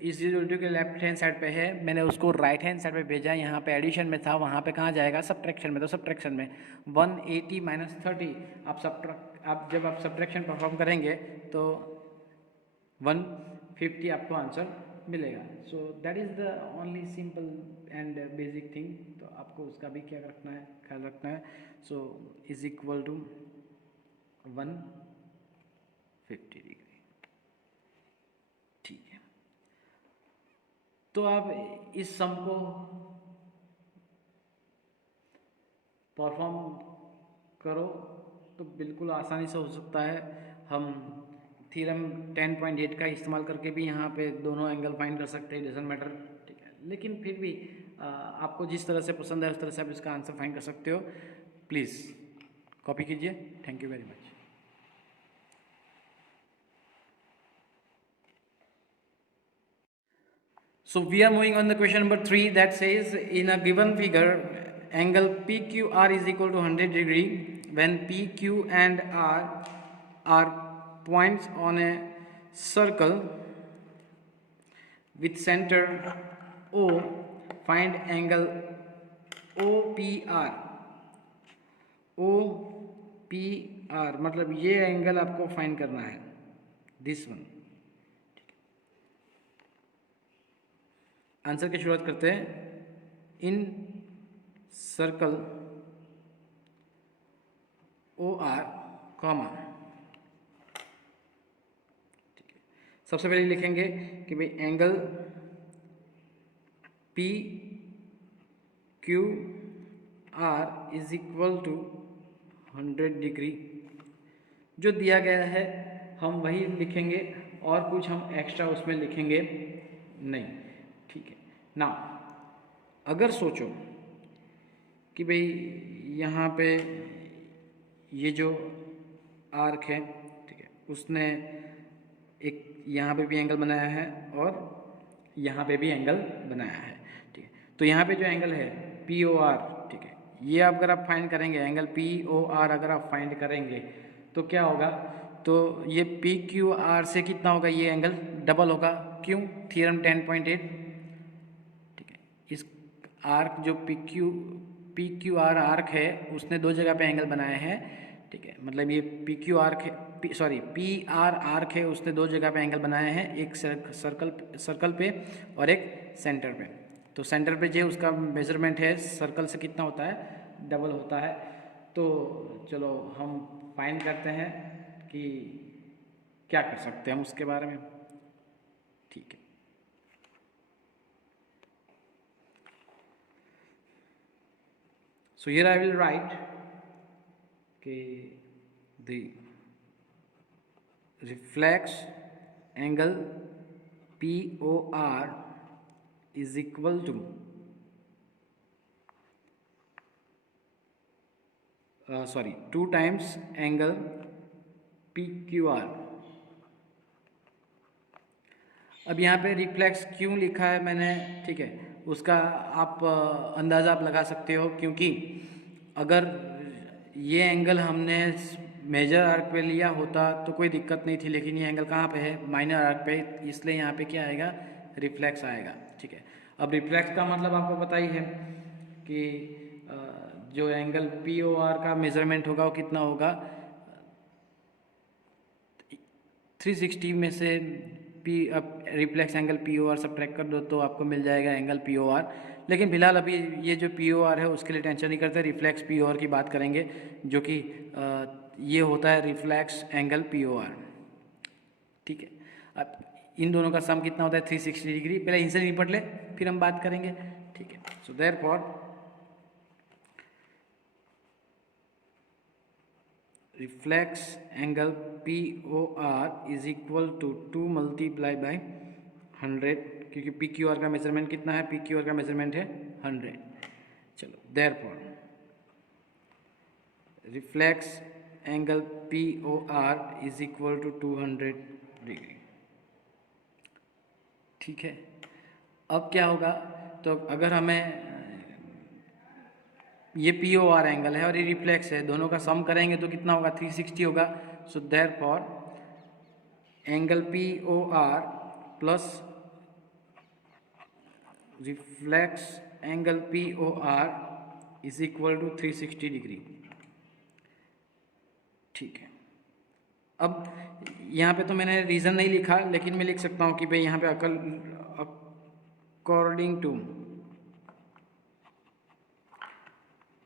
इस रिजल्ट के लेफ्ट हैंड साइड पे है, मैंने उसको राइट हैंड साइड पे भेजा. यहाँ पे एडिशन में था, वहाँ पे कहाँ जाएगा सब्ट्रैक्शन में, तो सब्ट्रैक्शन में 180 माइनस 30. आप जब आप सब्ट्रैक्शन परफॉर्म करेंगे तो 150 आपको आंसर मिलेगा. So that is the only simple and basic thing. तो आपको उसका भी क्या रखना है, ख्याल रखना है. So is equal to 150 degree. ठीक है, तो आप इस सम को परफॉर्म करो तो बिल्कुल आसानी से हो सकता है. हम थ्योरम 10.8 का इस्तेमाल करके भी यहाँ पे दोनों एंगल फाइंड कर सकते हैं, डजंट मैटर. ठीक है, लेकिन फिर भी आपको जिस तरह से पसंद है उस तरह से आप इसका आंसर फाइंड कर सकते हो. प्लीज़ कॉपी कीजिए. Thank you very much. So we are moving on the question number 3 that says in a given figure angle PQR is equal to 100 degree when PQ and R are points on a circle with center O. Find angle OPR. OPR मतलब ये angle आपको find करना है, this one. Answer की शुरुआत करते हैं. इन circle OR comma, ठीक है, सबसे पहले लिखेंगे कि भाई angle PQR is equal to 100 degree. जो दिया गया है हम वही लिखेंगे और कुछ हम एक्स्ट्रा उसमें लिखेंगे नहीं. ठीक है ना, अगर सोचो कि भाई यहाँ पे ये जो आर्क है, ठीक है, उसने एक यहाँ पे भी एंगल बनाया है और यहाँ पे भी एंगल बनाया है, ठीक है। तो यहाँ पे जो एंगल है पी ओ आर, ठीक है, ये अगर आप फाइंड करेंगे एंगल पी ओ आर अगर आप फाइंड करेंगे तो क्या होगा, तो ये पी क्यू आर से कितना होगा, ये एंगल डबल होगा। क्यों? थ्योरम 10.8, ठीक है। इस आर्क जो पी क्यू आर आर्क है उसने दो जगह पे एंगल बनाए हैं, ठीक है। मतलब ये पी क्यू आर्क है, पी आर आर्क है, उसने दो जगह पे एंगल बनाए हैं, एक सर्कल पे और एक सेंटर पे। तो सेंटर पे जो उसका मेजरमेंट है सर्कल से कितना होता है, डबल होता है। तो चलो हम फाइंड करते हैं कि क्या कर सकते हैं हम उसके बारे में, ठीक है। So here I will write the reflex angle POR is equal to 2 times angle PQR। अब यहाँ पे रिफ्लेक्स क्यों लिखा है मैंने, ठीक है, उसका आप अंदाज़ा आप लगा सकते हो, क्योंकि अगर ये एंगल हमने मेजर आर्क पे लिया होता तो कोई दिक्कत नहीं थी, लेकिन ये एंगल कहाँ पे है, माइनर आर्क पे, इसलिए यहाँ पे क्या आएगा, रिफ्लेक्स आएगा, ठीक है। अब रिफ्लेक्स का मतलब आपको पता ही है कि जो एंगल पी ओ आर का मेजरमेंट होगा वो कितना होगा, 360 में से पी अब reflex angle P O R subtract कर दो तो आपको मिल जाएगा एंगल पी ओ आर। लेकिन फिलहाल अभी ये जो पी ओ आर है उसके लिए टेंशन नहीं करते, रिफ्लेक्स पी ओ आर की बात करेंगे, जो कि ये होता है reflex angle P O R, ठीक है। अब इन दोनों का सम कितना होता है, 360 डिग्री। पहले इनसे निपट ले फिर हम बात करेंगे, ठीक है। So therefore reflex angle POR is equal to 2 multiply by 100, क्योंकि PQR का मेजरमेंट कितना है, PQR का मेजरमेंट है 100। चलो therefore reflex angle POR is equal to 200 degree, ठीक है। अब क्या होगा, तो अगर हमें ये पी ओ आर एंगल है और ये रिफ्लेक्स है, दोनों का सम करेंगे तो कितना होगा, 360 होगा। So therefore angle P O R plus reflex angle P O R is equal to 360 degree, ठीक है। अब यहाँ पे तो मैंने रीज़न नहीं लिखा, लेकिन मैं लिख सकता हूँ कि भाई यहाँ पे अकॉर्डिंग टू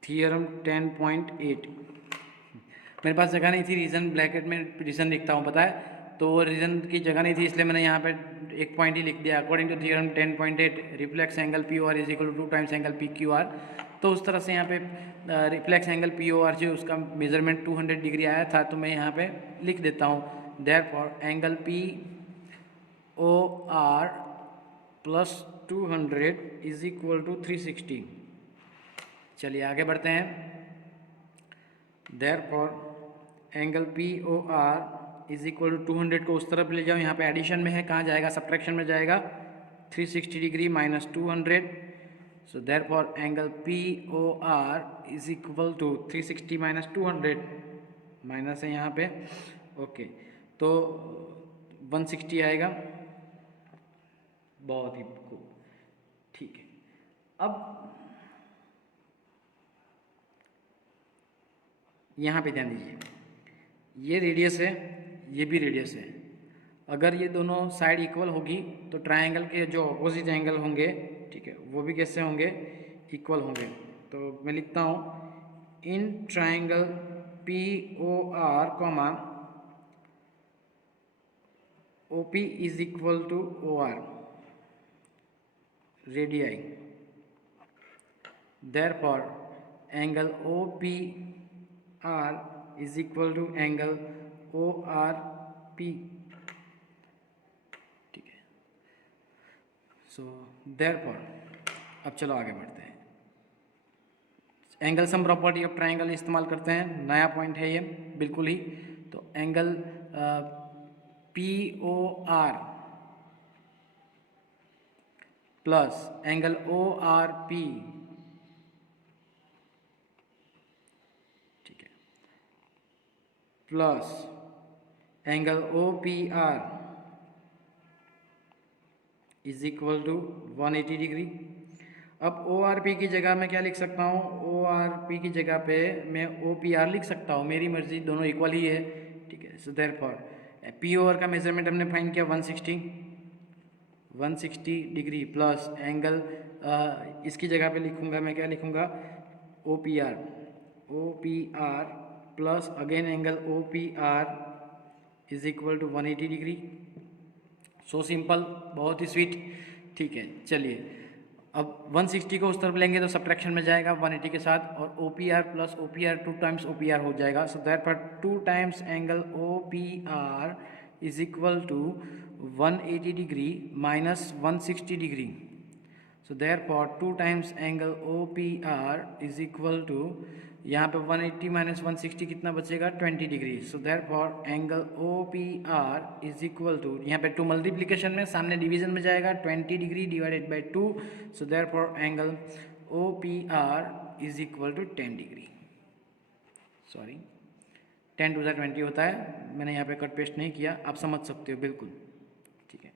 थियरम 10.8, मेरे पास जगह नहीं थी रीज़न ब्रैकेट में रीज़न लिखता हूँ, पता है, तो वो रीज़न की जगह नहीं थी, इसलिए मैंने यहाँ पे एक पॉइंट ही लिख दिया, according to theorem 10.8 reflex angle P O R is equal to 2 times angle P Q R. तो उस तरह से यहाँ पे reflex angle P O R जो उसका मेजरमेंट 200 डिग्री आया था, तो मैं यहाँ पे लिख देता हूँ therefore angle P O R plus 200 is equal to 360। चलिए आगे बढ़ते हैं। Therefore angle P O R is equal to 200 को उस तरफ ले जाओ, यहाँ पे एडिशन में है, कहाँ जाएगा, सब्ट्रैक्शन में जाएगा, 360 degree minus 200। So therefore angle P O R is equal to 360 minus 200, minus है यहाँ पे, ओके, तो 160 आएगा, बहुत ही खूब, ठीक है। अब यहाँ पे ध्यान दीजिए, ये रेडियस है, ये भी रेडियस है, अगर ये दोनों साइड इक्वल होगी तो ट्रायंगल के जो ऑपोजिट एंगल होंगे, ठीक है, वो भी कैसे होंगे, इक्वल होंगे। तो मैं लिखता हूँ in triangle P O R comma O P is equal to O R radii, therefore angle O P R is equal to angle O R P, ठीक है। सो देयरफॉर अब चलो आगे बढ़ते हैं, angle sum property of triangle इस्तेमाल करते हैं, नया पॉइंट है ये बिल्कुल ही। तो angle POR plus angle ORP, ठीक है, plus angle OPR is equal to 180 degree. अब ORP की जगह मैं क्या लिख सकता हूँ, ORP की जगह पे मैं OPR लिख सकता हूँ, मेरी मर्जी, दोनों इक्वल ही है, ठीक है। सो देयरफॉर POR का मेजरमेंट हमने फाइंड किया 160 डिग्री प्लस एंगल, इसकी जगह पे लिखूंगा मैं, क्या लिखूंगा, OPR plus again angle OPR is equal to 180 degree. So simple, बहुत ही स्वीट, ठीक है। चलिए अब 160 को उस तरफ लेंगे तो सब्ट्रैक्शन में जाएगा 180 के साथ, और OPR plus OPR 2 times OPR हो जाएगा। So therefore 2 times angle OPR is equal to 180 degree minus 160 degree. So therefore 2 times angle OPR is equal to, यहाँ पे 180 माइनस 160 कितना बचेगा, 20 degree. So therefore angle OPR is equal to, यहाँ पे 2 multiplication में, सामने डिवीजन में जाएगा, 20 degree divided by 2। So therefore angle OPR is equal to 10 degree. Sorry, 10 to the 20 होता है, मैंने यहाँ पे कट पेस्ट नहीं किया, आप समझ सकते हो बिल्कुल, ठीक है।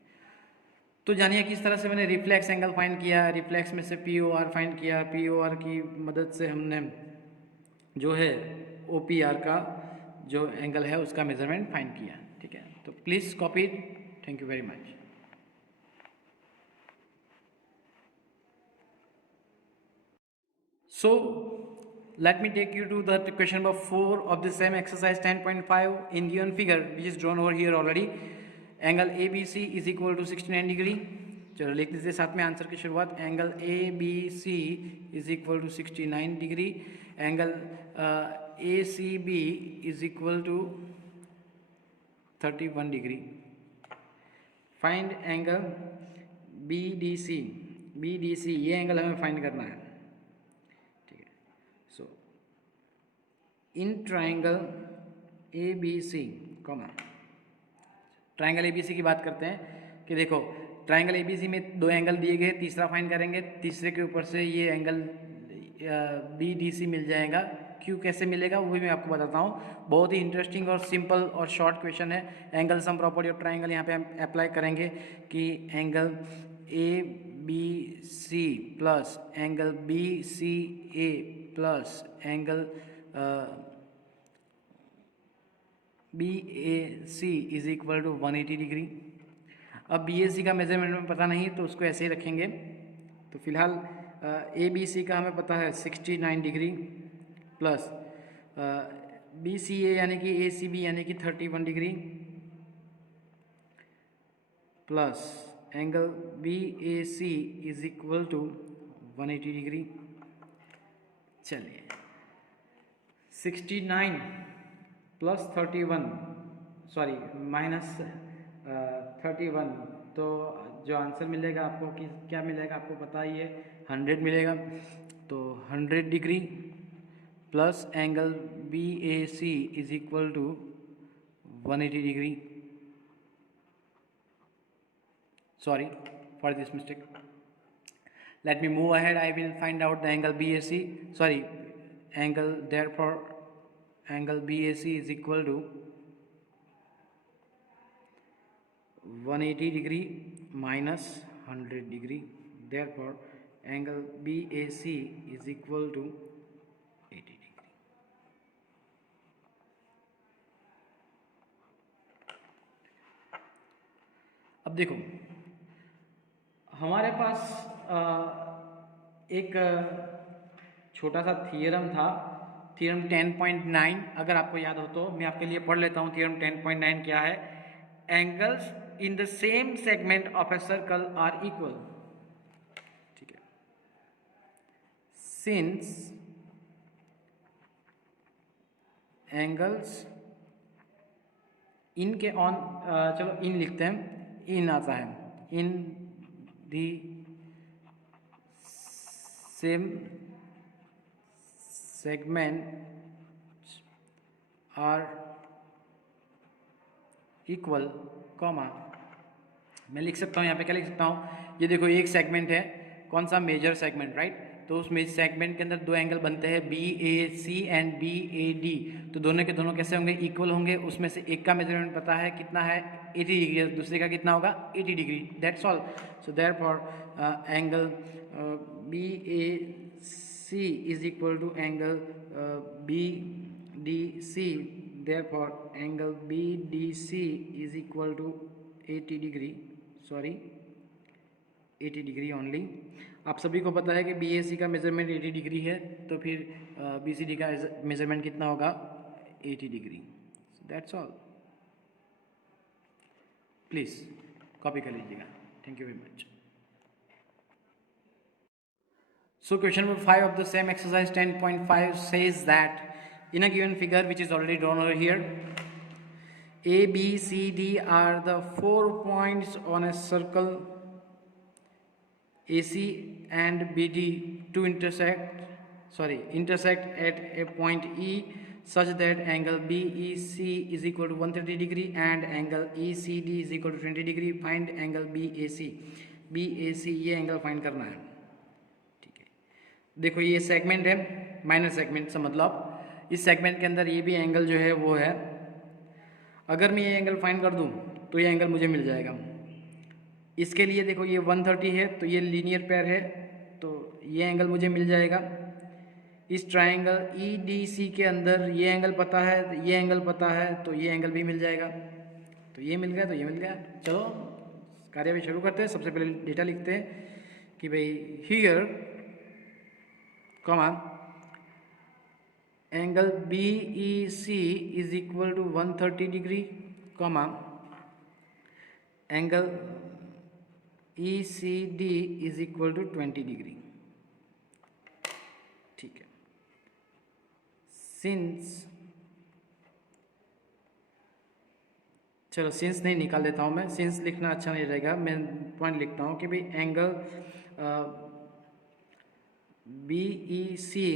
तो जानिए किस तरह से मैंने रिफ्लेक्स एंगल फाइंड किया, रिफ्लेक्स में से POR फाइंड किया, POR की मदद से हमने जो है OPR का जो एंगल है उसका मेजरमेंट फाइंड किया, ठीक है। तो please copy it, thank you very much. So let me take you to the question number 4 of the same exercise 10.5 in given figure which is drawn over here already. Angle ABC is equal to 69 degree. चलो लिख दीजिए साथ में answer की शुरुआत। Angle ABC is equal to 69 degree. Angle ACB is equal to 31 degree. Find angle BDC, ये angle हमें find करना है, ठीक है। So in triangle ABC, triangle ABC की बात करते हैं कि देखो ट्राइंगल ABC में 2 एंगल दिए गए, तीसरा फाइंड करेंगे, तीसरे के ऊपर से ये एंगल BDC मिल जाएगा। क्यों, कैसे मिलेगा वो भी मैं आपको बताता हूँ। बहुत ही इंटरेस्टिंग और सिंपल और शॉर्ट क्वेश्चन है। Angle sum property of triangle यहाँ पे हम अप्लाई करेंगे कि angle ABC plus angle BCA plus angle BAC is equal to 180 degree. अब BAC का मेजरमेंट में पता नहीं तो उसको ऐसे ही रखेंगे। तो फिलहाल ABC का हमें पता है 69 डिग्री प्लस BCA यानी कि ACB यानी कि 31 degree plus angle BAC is equal to 180 degree. चलिए 69 प्लस 31, सॉरी माइनस 31, तो जो आंसर मिलेगा आपको कि क्या मिलेगा आपको पता ही है, 100 मिलेगा। तो 100 degree plus angle BAC is equal to 180 degree. Sorry for this mistake. Let me move ahead. I will find out the angle BAC. Sorry, angle, therefore angle BAC is equal to 180 degree minus 100 degree. Therefore angle BAC is equal to 80 degree. अब देखो हमारे पास एक छोटा सा theorem था, theorem 10.9, अगर आपको याद हो तो मैं आपके लिए पढ़ लेता हूँ। थियरम 10.9 क्या है? Angles in the same segment of a circle are equal, ठीक है, सिंस एंगल्स इन के ऑन, चलो इन लिखते हैं, इन आता है, in the same segment are equal comma, मैं लिख सकता हूँ यहाँ पे, क्या लिख सकता हूँ, ये देखो एक सेगमेंट है, कौन सा, मेजर सेगमेंट, राइट। तो उस मेजर सेगमेंट के अंदर दो एंगल बनते हैं B A C and B A D. तो दोनों के दोनों कैसे होंगे, इक्वल होंगे। उसमें से एक का मेजरमेंट पता है कितना है 80 डिग्री, दूसरे का कितना होगा 80 degree, that's all. So therefore angle B A C is equal to angle B D C, therefore angle B D C is equal to 80 degree, sorry 80 degree only. आप सभी को पता है कि बी ए सी का मेजरमेंट 80 डिग्री है, तो फिर बी सी डी का मेजरमेंट कितना होगा 80 degree, that's all. Please copy कर लीजिएगा, thank you very much. So question number 5 of the same exercise 10.5 says that in a given figure which is already drawn over here, A, B, C, D are the 4 points on a circle AC and BD to intersect at a point E such that angle BEC is equal to 130 degree and angle ECD is equal to 20 degree. Find angle BAC. BAC ये angle find करना है, ठीक है। देखो ये segment है, minor segment से मतलब इस सेगमेंट के अंदर ये भी एंगल जो है वो है। अगर मैं ये एंगल फाइंड कर दूं तो ये एंगल मुझे मिल जाएगा। इसके लिए देखो ये 130 है, तो ये लीनियर पेयर है, तो ये एंगल मुझे मिल जाएगा। इस ट्रायंगल ई डी सी के अंदर ये एंगल पता है, ये एंगल पता है, तो ये एंगल भी मिल जाएगा। तो ये मिल गया, तो ये मिल गया। चलो कार्यवाही शुरू करते हैं। सबसे पहले डेटा लिखते हैं कि भाई here comma angle B E C is equal to 130 degree, comma angle E C D is equal to 20 degree, ठीक है। सिंस, चलो सिंस नहीं निकाल देता हूँ मैं, सिंस लिखना अच्छा नहीं रहेगा, मैं पॉइंट लिखता हूँ कि भाई angle B E C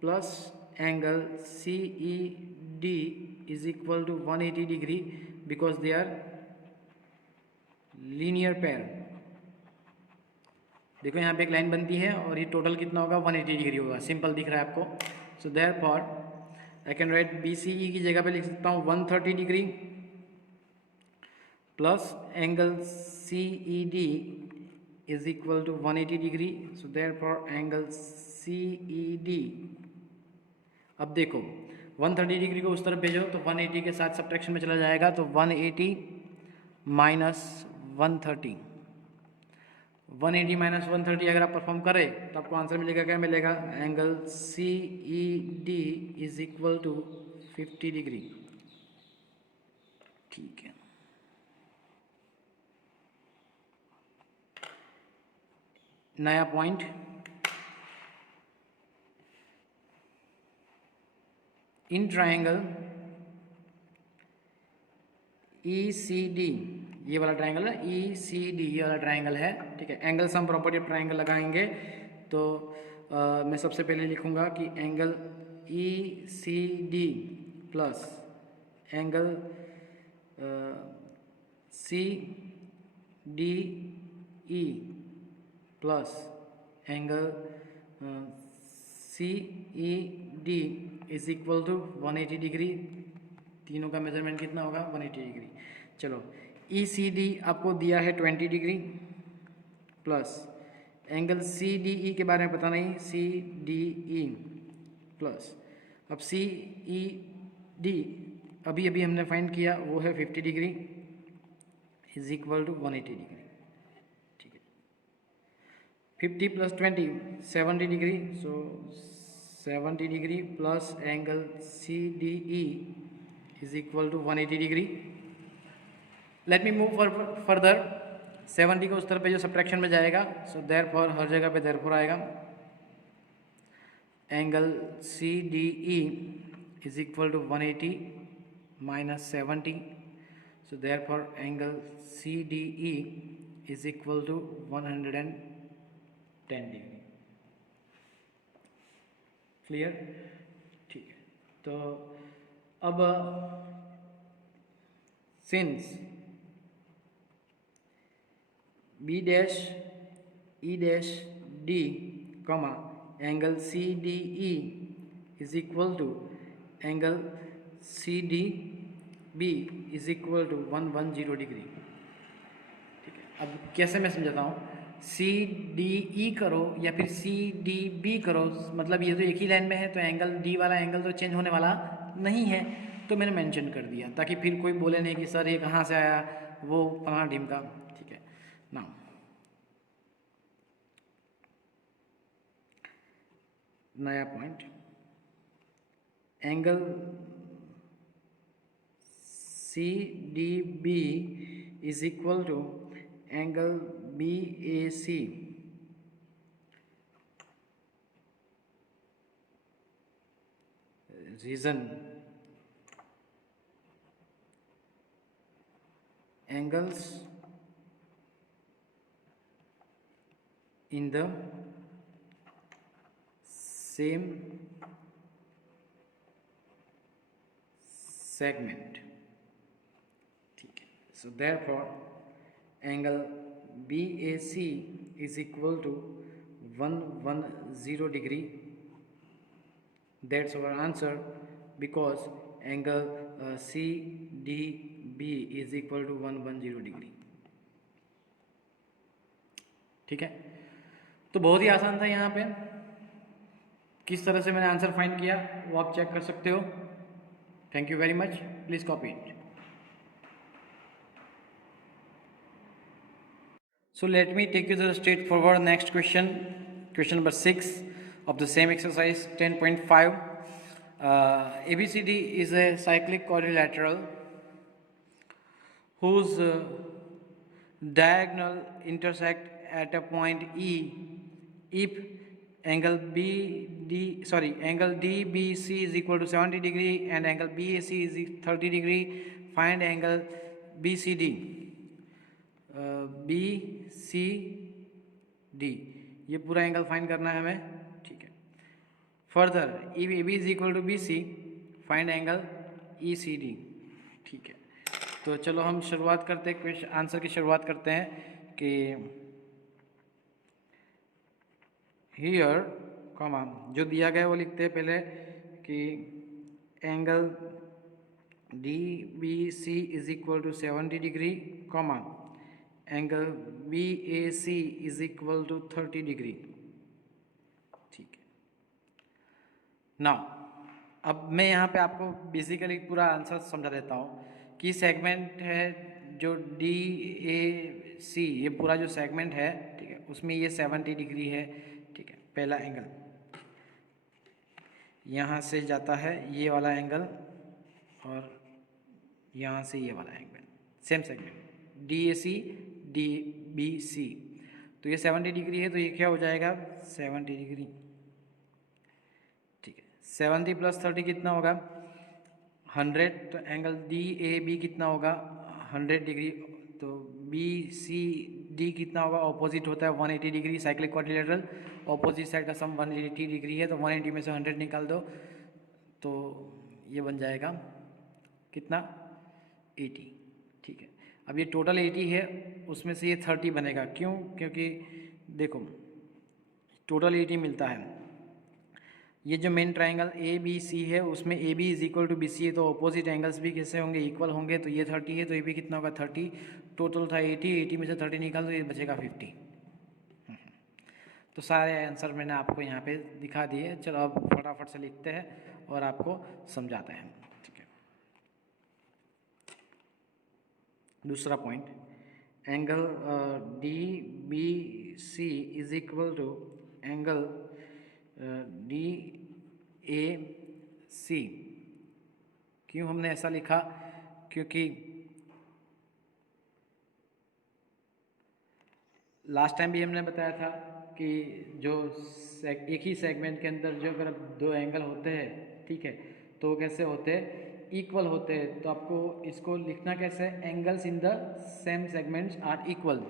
plus angle C E D is equal to 180 degree because they are linear pair. देखो यहाँ पे एक लाइन बनती है और ये टोटल कितना होगा 180 डिग्री होगा, सिंपल दिख रहा है आपको। So therefore I can write B C E की जगह पे लिख सकता हूँ 130 degree plus angle C E D is equal to 180 degree. So therefore angle C E D, अब देखो 130 डिग्री को उस तरफ भेजो तो 180 के साथ सब्ट्रैक्शन में चला जाएगा, तो 180 माइनस 130, 180 माइनस 130 अगर आप परफॉर्म करें तो आपको आंसर मिलेगा, क्या मिलेगा, angle C E D is equal to 50 degree, ठीक है। नया point, in triangle E C D, ये वाला ट्रायंगल है ई सी डी, ये वाला ट्रायंगल है, ठीक है। Angle sum property of triangle लगाएंगे तो मैं सबसे पहले लिखूंगा कि angle E C D plus angle C D E plus angle C E D is equal to 180 degree. तीनों का मेजरमेंट कितना होगा 180 डिग्री। चलो ई सी डी आपको दिया है 20 degree plus angle C D E के बारे में पता नहीं, सी डी ई प्लस अब सी ई डी अभी अभी हमने फाइंड किया वो है 50 degree is equal to 180 degree, ठीक है। 50 प्लस 20 70 degree, so 70 degree plus angle C D E is equal to 180 degree. Let me move further, 70 को उस तरफ पे जो सब्ट्रैक्शन में जाएगा, सो देयरफॉर हर जगह पे देयरफॉर आएगा। Angle C D E is equal to 180 minus 70, so therefore angle C D E is equal to 110 degree, clear, ठीक है। तो अब since B dash E dash D, comma, angle CDE is equal to angle CDB is equal to 110 degree. ठीक है, अब कैसे मैं समझाता हूँ, CDE करो या फिर CDB करो, मतलब ये तो एक ही लाइन में है, तो एंगल D वाला एंगल तो चेंज होने वाला नहीं है, तो मैंने मेंशन कर दिया ताकि फिर कोई बोले नहीं कि सर ये कहाँ से आया, वो फलाना ढिमका। ठीक है ना, नया point, angle CDB is equal to angle BAC। Reason, angles in the same segment। ठीक है, so therefore angle BAC is equal to 110 degree। That's our answer, because angle CDB is equal to 110 degree। ठीक है, तो बहुत ही आसान था। यहाँ पे किस तरह से मैंने आंसर फाइंड किया वो आप चेक कर सकते हो। Thank you very much, please copy it. So let me take you to the straightforward next question, question number 6 of the same exercise 10.5. ABCD is a cyclic quadrilateral whose diagonal intersect at a point E if angle angle DBC is equal to 70 degree and angle BAC is 30 degree. Find angle BCD। BCD ये पूरा angle find करना है हमें। ठीक है, further if AB is equal to BC find angle ECD। ठीक है, तो चलो हम शुरुआत करते हैं, क्वेश्चन आंसर की शुरुआत करते हैं कि हियर कॉमा जो दिया गया है वो लिखते हैं पहले कि angle DBC is equal to 70 degree, comma angle BAC is equal to 30 degree. ठीक है, नाउ अब मैं यहाँ पे आपको बेसिकली पूरा आंसर समझा देता हूँ कि सेगमेंट है जो DAC, ये पूरा जो सेगमेंट है, ठीक है, उसमें ये 70 डिग्री है। ठीक है, पहला एंगल यहाँ से जाता है ये वाला एंगल और यहाँ से ये वाला angle, same segment DAC DBC, तो ये 70 डिग्री है, तो ये क्या हो जाएगा 70 डिग्री। ठीक है, 70 प्लस 30 कितना होगा 100, तो एंगल DAB कितना होगा 100 डिग्री, तो BCD कितना होगा, ऑपोजिट होता है 180 degree, cyclic quadrilateral opposite side का सम 180 डिग्री है, तो 180 में से 100 निकाल दो तो ये बन जाएगा कितना 80। ठीक है, अब ये टोटल 80 है, उसमें से ये 30 बनेगा, क्यों, क्योंकि देखो टोटल 80 मिलता है, ये जो मेन ट्राइंगल ABC है उसमें AB is equal to BC है, तो ऑपोजिट एंगल्स भी कैसे होंगे इक्वल होंगे, तो ये 30 है तो ये भी कितना होगा 30, टोटल था 80 में से 30 निकाल तो ये बचेगा 50। तो सारे आंसर मैंने आपको यहाँ पे दिखा दिए। चलो अब फटाफट से लिखते हैं और आपको समझाते हैं। ठीक है, दूसरा point, angle DBC is equal to angle DAC। क्यों हमने ऐसा लिखा, क्योंकि लास्ट टाइम भी हमने बताया था कि जो एक ही सेगमेंट के अंदर जो अगर दो एंगल होते हैं, ठीक है, तो कैसे होते हैं इक्वल होते हैं, तो आपको इसको लिखना कैसे, angles in the same segments are equal.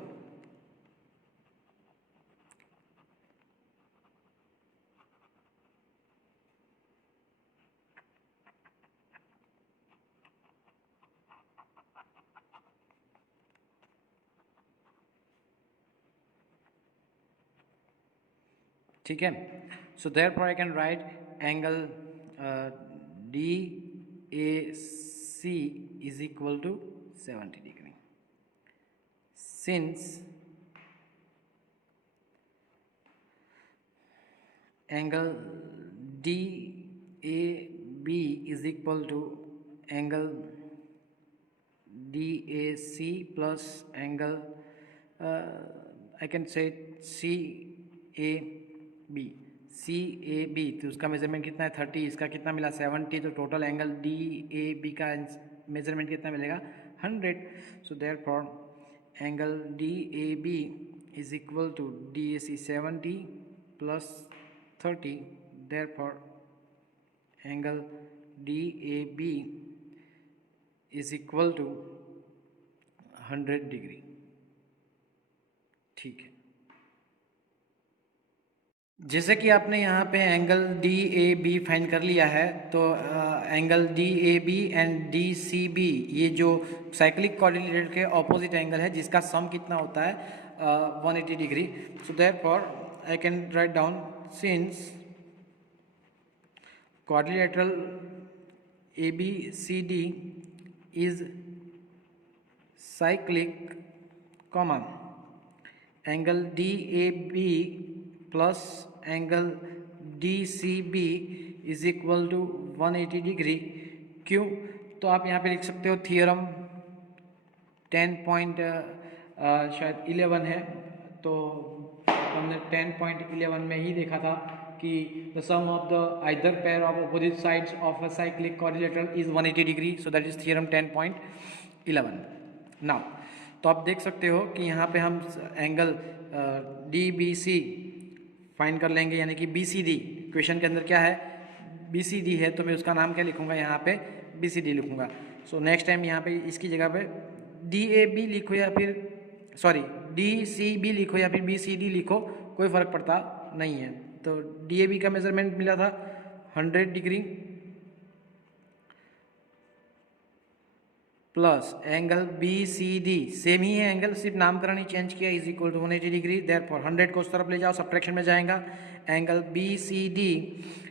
ठीक है. So therefore I can write angle D A C is equal to 70 degree. Since angle DAB is equal to angle DAC plus angle I can say CAB. तो उसका measurement कितना है 30, इसका कितना मिला 70, तो टोटल एंगल DAB का measurement कितना मिलेगा 100. So therefore angle DAB is equal to DAC 70 plus 30. Therefore angle DAB is equal to 100 degree. ठीक है. जैसे कि आपने यहाँ पे एंगल DAB फाइंड कर लिया है, तो एंगल DAB एंड DCB ये जो साइक्लिक कोऑर्डिनेटर के ऑपोजिट एंगल है जिसका सम कितना होता है 180 degree. So therefore I can write down since quadrilateral ABCD is cyclic, comma angle DAB plus angle DCB is equal to 180 degree. क्यों? तो आप यहाँ पे लिख सकते हो थियरम 10.11 है, तो हमने 10.11 में ही देखा था कि the sum of the either pair of opposite sides of a cyclic coordinator is 180 degree. So that is theorem 10.11. Now तो आप देख सकते हो कि यहाँ पे हम एंगल DBC फाइंड कर लेंगे, यानी कि BCD. क्वेश्चन के अंदर क्या है BCD है, तो मैं उसका नाम क्या लिखूँगा यहाँ पे BCD लिखूँगा. सो नेक्स्ट टाइम यहाँ पे इसकी जगह पे DAB लिखो या फिर DCB लिखो या फिर BCD लिखो, कोई फ़र्क पड़ता नहीं है. तो DAB का मेजरमेंट मिला था 100 degree plus angle BCD same ही है एंगल, सिर्फ नामकरण ही चेंज किया, is equal to 180 degree. Therefore 100 को उस तरफ ले जाओ, सब्ट्रैक्शन में जाएगा. Angle BCD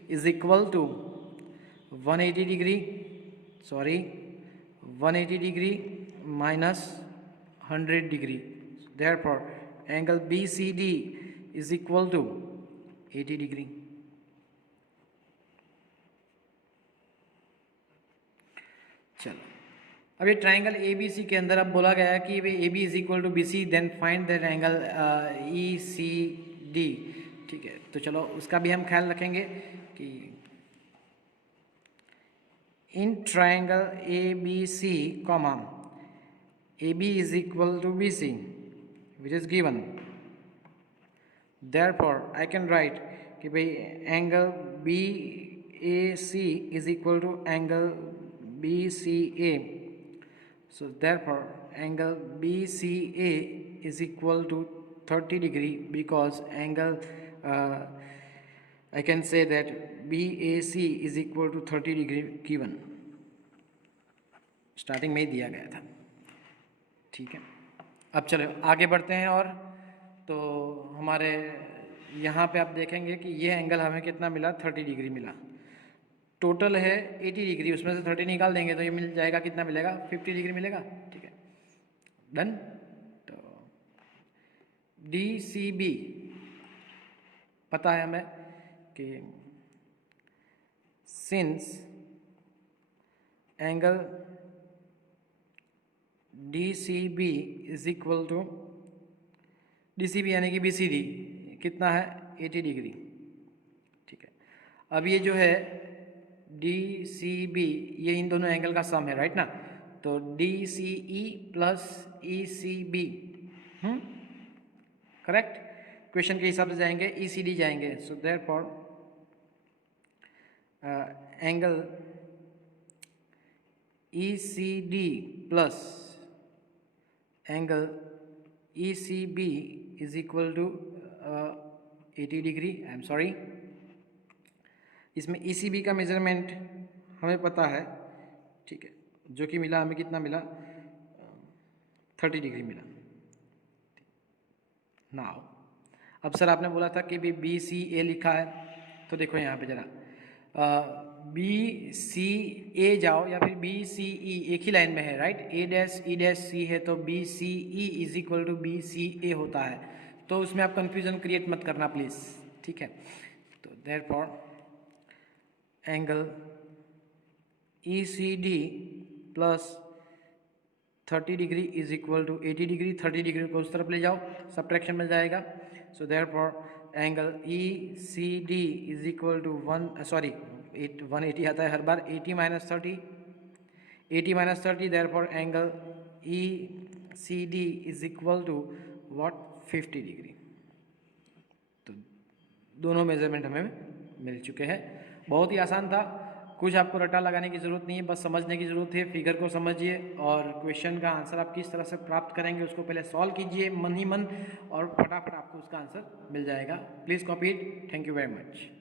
is equal to 180 degree 180 degree minus 100 degree. Therefore angle BCD is equal to 80 degree. चलो, अब ये ट्राइंगल ABC के अंदर अब बोला गया है कि AB is equal to BC, then find that angle ECD. ठीक है, तो चलो उसका भी हम ख्याल रखेंगे कि इन triangle ABC, comma AB is equal to BC, which is given. Therefore I can write कि भाई angle BAC is equal to angle BCA. So therefore angle BCA is equal to 30 degree because angle I can say that BAC is equal to 30 degree given. Starting में ही दिया गया था. ठीक है, अब चलो आगे बढ़ते हैं. और तो हमारे यहाँ पे आप देखेंगे कि ये एंगल हमें कितना मिला 30 डिग्री मिला. टोटल है 80 डिग्री, उसमें से 30 निकाल देंगे तो ये मिल जाएगा, कितना मिलेगा 50 डिग्री मिलेगा. ठीक है, डन. तो DCB पता है हमें कि since angle DCB is equal to DCB यानी कि BCD कितना है 80 डिग्री. ठीक है, अब ये जो है DCB ये इन दोनों एंगल का सम है, राइट ना. तो DCE प्लस ECB करेक्ट. क्वेश्चन के हिसाब से जाएंगे ECD जाएंगे. So therefore angle ECD plus angle ECB is equal to 80 degree. I am sorry, इसमें ECB का मेजरमेंट हमें पता है. ठीक है, जो कि मिला हमें कितना मिला 30 डिग्री मिला. नाउ अब सर आपने बोला था कि भी बी सी ए लिखा है, तो देखो यहाँ पे ज़रा बी सी ए जाओ या फिर बी सी ई एक ही लाइन में है, right. A dash E dash C है तो B C E is equal to B C A होता है, तो उसमें आप कंफ्यूजन क्रिएट मत करना प्लीज़, ठीक है। तो therefore angle E C D plus 30 degree is equal to 80 degree, 30 degree को उस तरफ ले जाओ, सब्ट्रैक्शन मिल जाएगा। So therefore angle E C D is equal to 180 आता है हर बार, 80 minus 30, 80 minus 30, therefore angle E C D is equal to what 50 degree. तो दोनों मेजरमेंट हमें मिल चुके हैं। बहुत ही आसान था, कुछ आपको रटा लगाने की ज़रूरत नहीं है, बस समझने की ज़रूरत है। फिगर को समझिए और क्वेश्चन का आंसर आप किस तरह से प्राप्त करेंगे उसको पहले सॉल्व कीजिए मन ही मन, और फटाफट आपको उसका आंसर मिल जाएगा। Please copy it. Thank you very much.